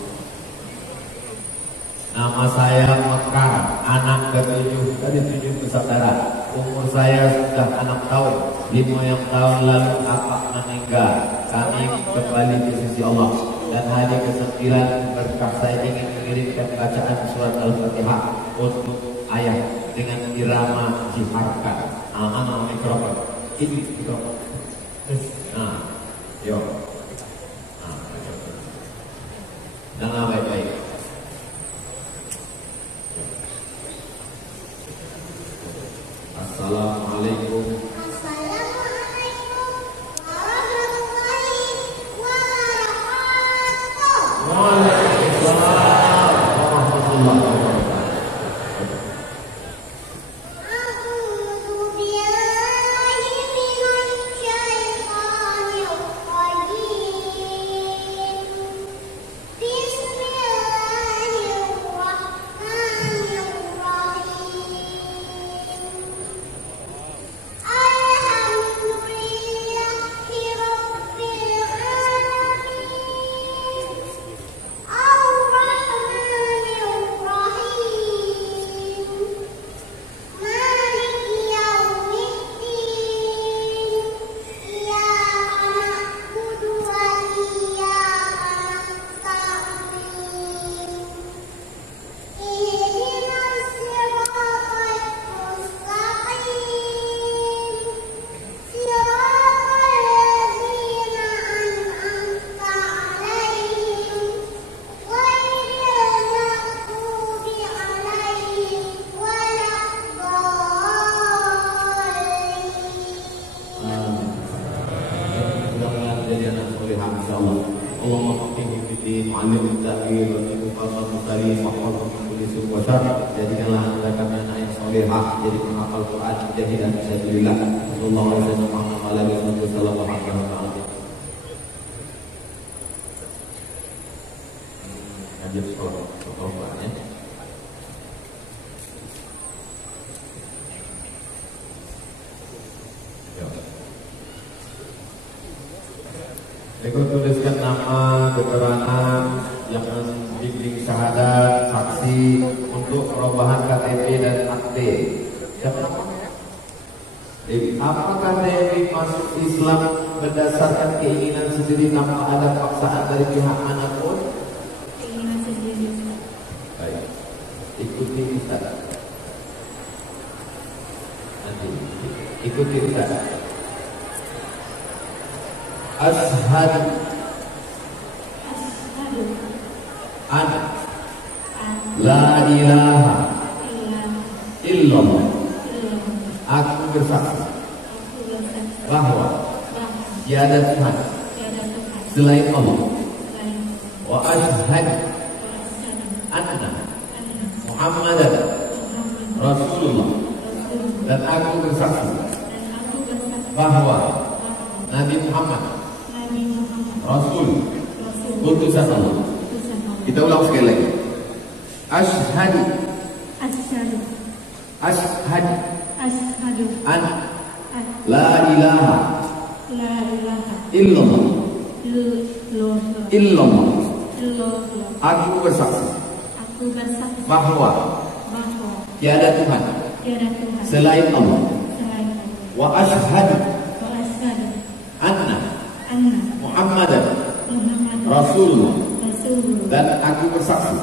Nama saya Mekar, anak ke-7 dari 7 bersaudara. Umur saya sudah 6 tahun. 5 yang tahun lalu kakak meninggal. Kami kembali ke sisi Allah. Dan hari ke-9 berkah saya ingin mengirimkan bacaan surat Al-Fatihah untuk ayah dengan irama jiharka. Anak mikrofon. Ini mikrofon. Nah, yuk. Nah, dengar baik-baik. Assalamualaikum. Assalamualaikum warahmatullahi wabarakatuh. Waalaikumsalam warahmatullahi wabarakatuh. A'udzu billahi minasy syaithanir rajim. Bismillahirrahmanirrahim. Jadikanlah anda kami anak yang solehah, jadi penghafal Quran, jahilan fisabilillah. Sallallahu alaihi wasallam. Lanjut sekolah Quran ya. Berikut tuliskan nama, keterangan yang membimbing syahadat, saksi untuk perubahan KTP dan akte. Apakah Dewi masuk Islam berdasarkan keinginan sendiri tanpa ada paksaan dari pihak manapun? Keinginan sendiri. Baik, ikuti Ustaz. Nanti ikuti Ustaz. Ashhadu an la ilaha illallah. Aku bersaksi bahwa tiada Tuhan selain Allah. Wa ashhadu anna Muhammadan Rasulullah. Dan aku bersaksi bahwa Nabi Muhammad Rasul, utusan Allah. Kita ulang sekali lagi. Ashhadu an la ilaha illallah. Aku bersaksi bahwa tiada Tuhan selain Allah. Wa ashhadu anna Muhammadan Rasulullah. Dan aku bersaksi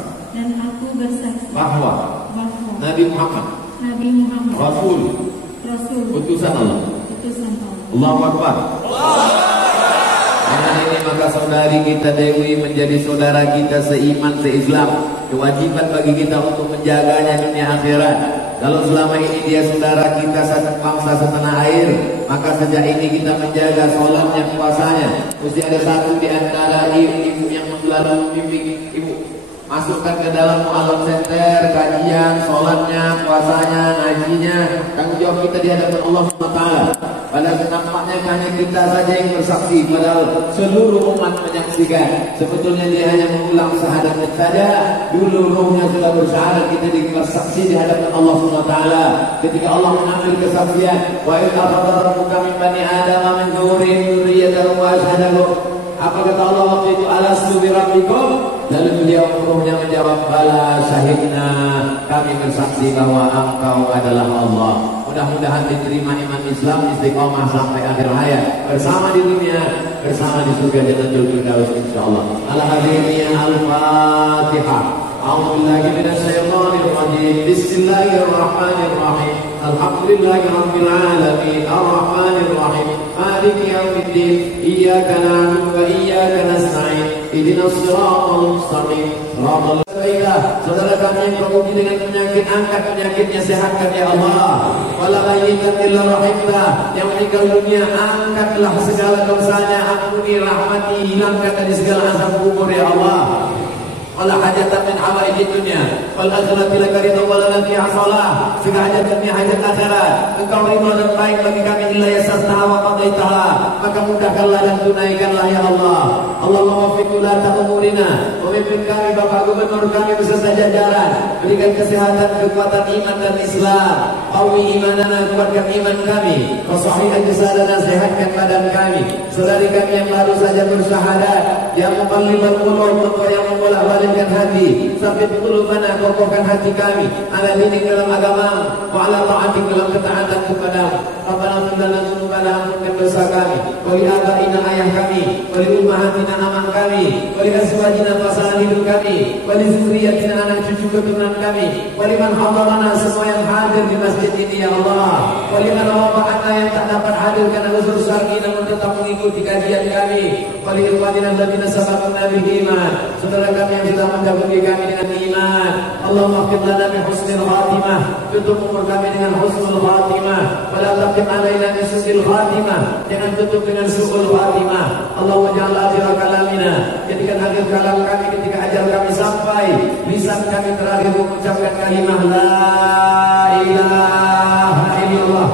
bahwa Nabi Muhammad Rasul, utusan Allah. Allahu Akbar. maka saudari kita Dewi menjadi saudara kita seiman, seislam. Kewajiban bagi kita untuk menjaganya dunia akhirat. Kalau selama ini dia saudara kita satu bangsa setanah air, maka sejak ini kita menjaga sholatnya, puasanya. Mesti ada satu di antara ibu yang selalu membimbing ibu. Masukkan ke dalam mu'alaf center, kajian, sholatnya, puasanya, ngajinya. Tanggung jawab kita di hadapan Allah SWT. Padahal nampaknya hanya kita saja yang bersaksi, padahal seluruh umat menyaksikan. Sebetulnya dia hanya mengulang syahadat saja. Dulu rohnya sudah bersyahadat, kita bersaksi di hadapan Allah SWT. Ketika Allah mengambil kesaksian, wa idh akhadha rabbuka min bani adama min zuhurihim dzurriyyatahum wa asyhadahum. Apa kata Allah waktu itu? Alastu bi rabbikum? Lalu beliau rohnya menjawab, bala syahidna, kami bersaksi bahwa engkau adalah Allah. Mudah-mudahan diterima iman Islam istiqomah sampai akhir hayat, bersama di dunia, bersama di surga Jannatul Firdaus insyaallah. Al-Fatihah. A'udzubillahi minasyaitonir rajim. Bismillahirrahmanirrahim. Alhamdulillahirabbil alamin. Arrahmanir rahim. Maliki yaumiddin. Iyyaka na'budu wa iyyaka nasta'in. Ihdinas siratal mustaqim. Shiratal ladzina saudara kami yang beruji dengan penyakit, angkat penyakitnya, sehatkan ya Allah. Wala ghayyikan illa rahimta, yang meninggal dunia angkatlah segala dosanya, ampuni, rahmati, hilangkan dari segala azab kubur ya Allah. Wala hajatan min hawaiji dunya wal akhirati laka ridha wa lana fiha salah. Segala hajat kami hajat akhirat engkau ridha dan baik bagi kami, illa yasasnaha wa qadaitaha, maka mudahkanlah dan tunaikanlah ya Allah. Allahumma waffiq ulata umurina, pemimpin kami, Bapak Gubernur kami beserta jajaran, berikan kesehatan, kekuatan iman dan Islam. Qawi imanana, kuatkan iman kami. Wasahihkan jasadana, sehatkan badan kami. Saudari kami yang baru saja bersyahadat, yang muqallibal qulub, engkau yang membolak-balikkan hati, sabit qulubana, kokohkan hati kami ala dinik dalam agama, wa ala ta'atik dalam ketaatan kepadamu. Rabbana ighfir lana dzunubana, ampunkan dosa kami, wa li abaina, ayah kami, wa li ummahatina, aman kami, wa li azwajina, pasangan hidup kami, wa li dzurriyyatina, anak cucu keturunan kami, wa liman hadarana, semua yang hadir di masjid ini ya Allah, wa liman wafa'ana, yang tak dapat hadir karena uzur syar'i namun tetap mengikuti kajian kami, wa li ikhwanina alladziina sabaquna bil iman, saudara kami yang sudah mendahului kami dengan iman. Allahumma ighfir lana bi husnil khatimah, tutup umur kami dengan husnul khatimah, wa la taqim alaina bi su'il khatimah, jangan tutup dengan su'ul khatimah. Allahumma ja'al akhir kalamina, jadikan akhir kalam kami ketika ajal kami sampai, lisan kami terakhir mengucapkan kalimah la ilaha illallah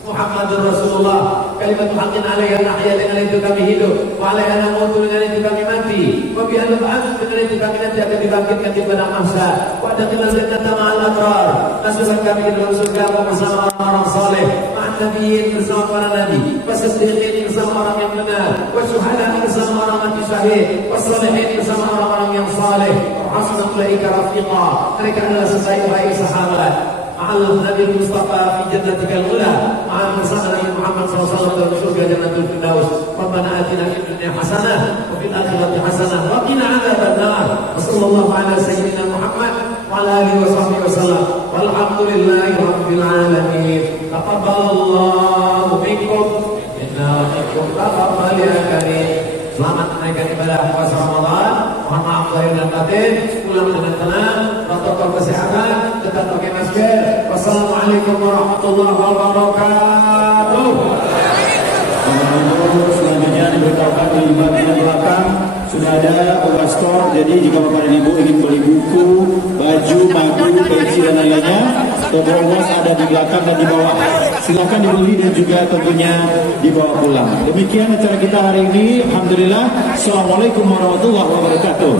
Muhammadur Rasulullah, kalimat haqqin 'alaiha nahya, dengan itu kami hidup, wa 'alaiha namutu, dengan itu kami mati, wa bi al-ba'ats, dengan itu kami nanti akan dibangkitkan di padang mahsyar, wa adkhilna jannata ma'al abrar, masukkan kami ke dalam surga bersama orang-orang saleh, ma'an nabiyyin, bersama para nabi, wa siddiqin, bersama orang yang benar, wa syuhada, bersama orang mati syahid, wa shalihin, bersama orang-orang yang saleh, wa hasuna ulaika rafiqa, mereka adalah sebaik-baik sahabat. Ma'al Nabi Mustafa fi jannatikal ula, ma'al bersama Nabi Muhammad SAW dalam surga Jannatul Firdaus. Rabbana atina fid dunya hasanah wa fil akhirati hasanah wa qina adzabannar. Wassallallahu ala sayyidina Muhammad wa ala alihi wa sahbihi wasallam. Walhamdulillahi rabbil alamin. Taqabbalallahu minkum inna wa minkum taqabbal ya karim. Selamat menaikkan ibadah puasa Ramadan. Mohon maaf lahir dan batin. Pulang dengan tenang, protokol kesehatan, tetap pakai masker. Wassalamualaikum warahmatullahi wabarakatuh. Selanjutnya diberitahukan di bagian belakang sudah ada store. Jadi jika Bapak dan Ibu ingin beli buku, baju, madu, peci dan lainnya, toko ada di belakang dan di bawah. Silakan dibeli dan juga tentunya dibawa pulang. Demikian acara kita hari ini. Alhamdulillah. Assalamualaikum warahmatullahi wabarakatuh.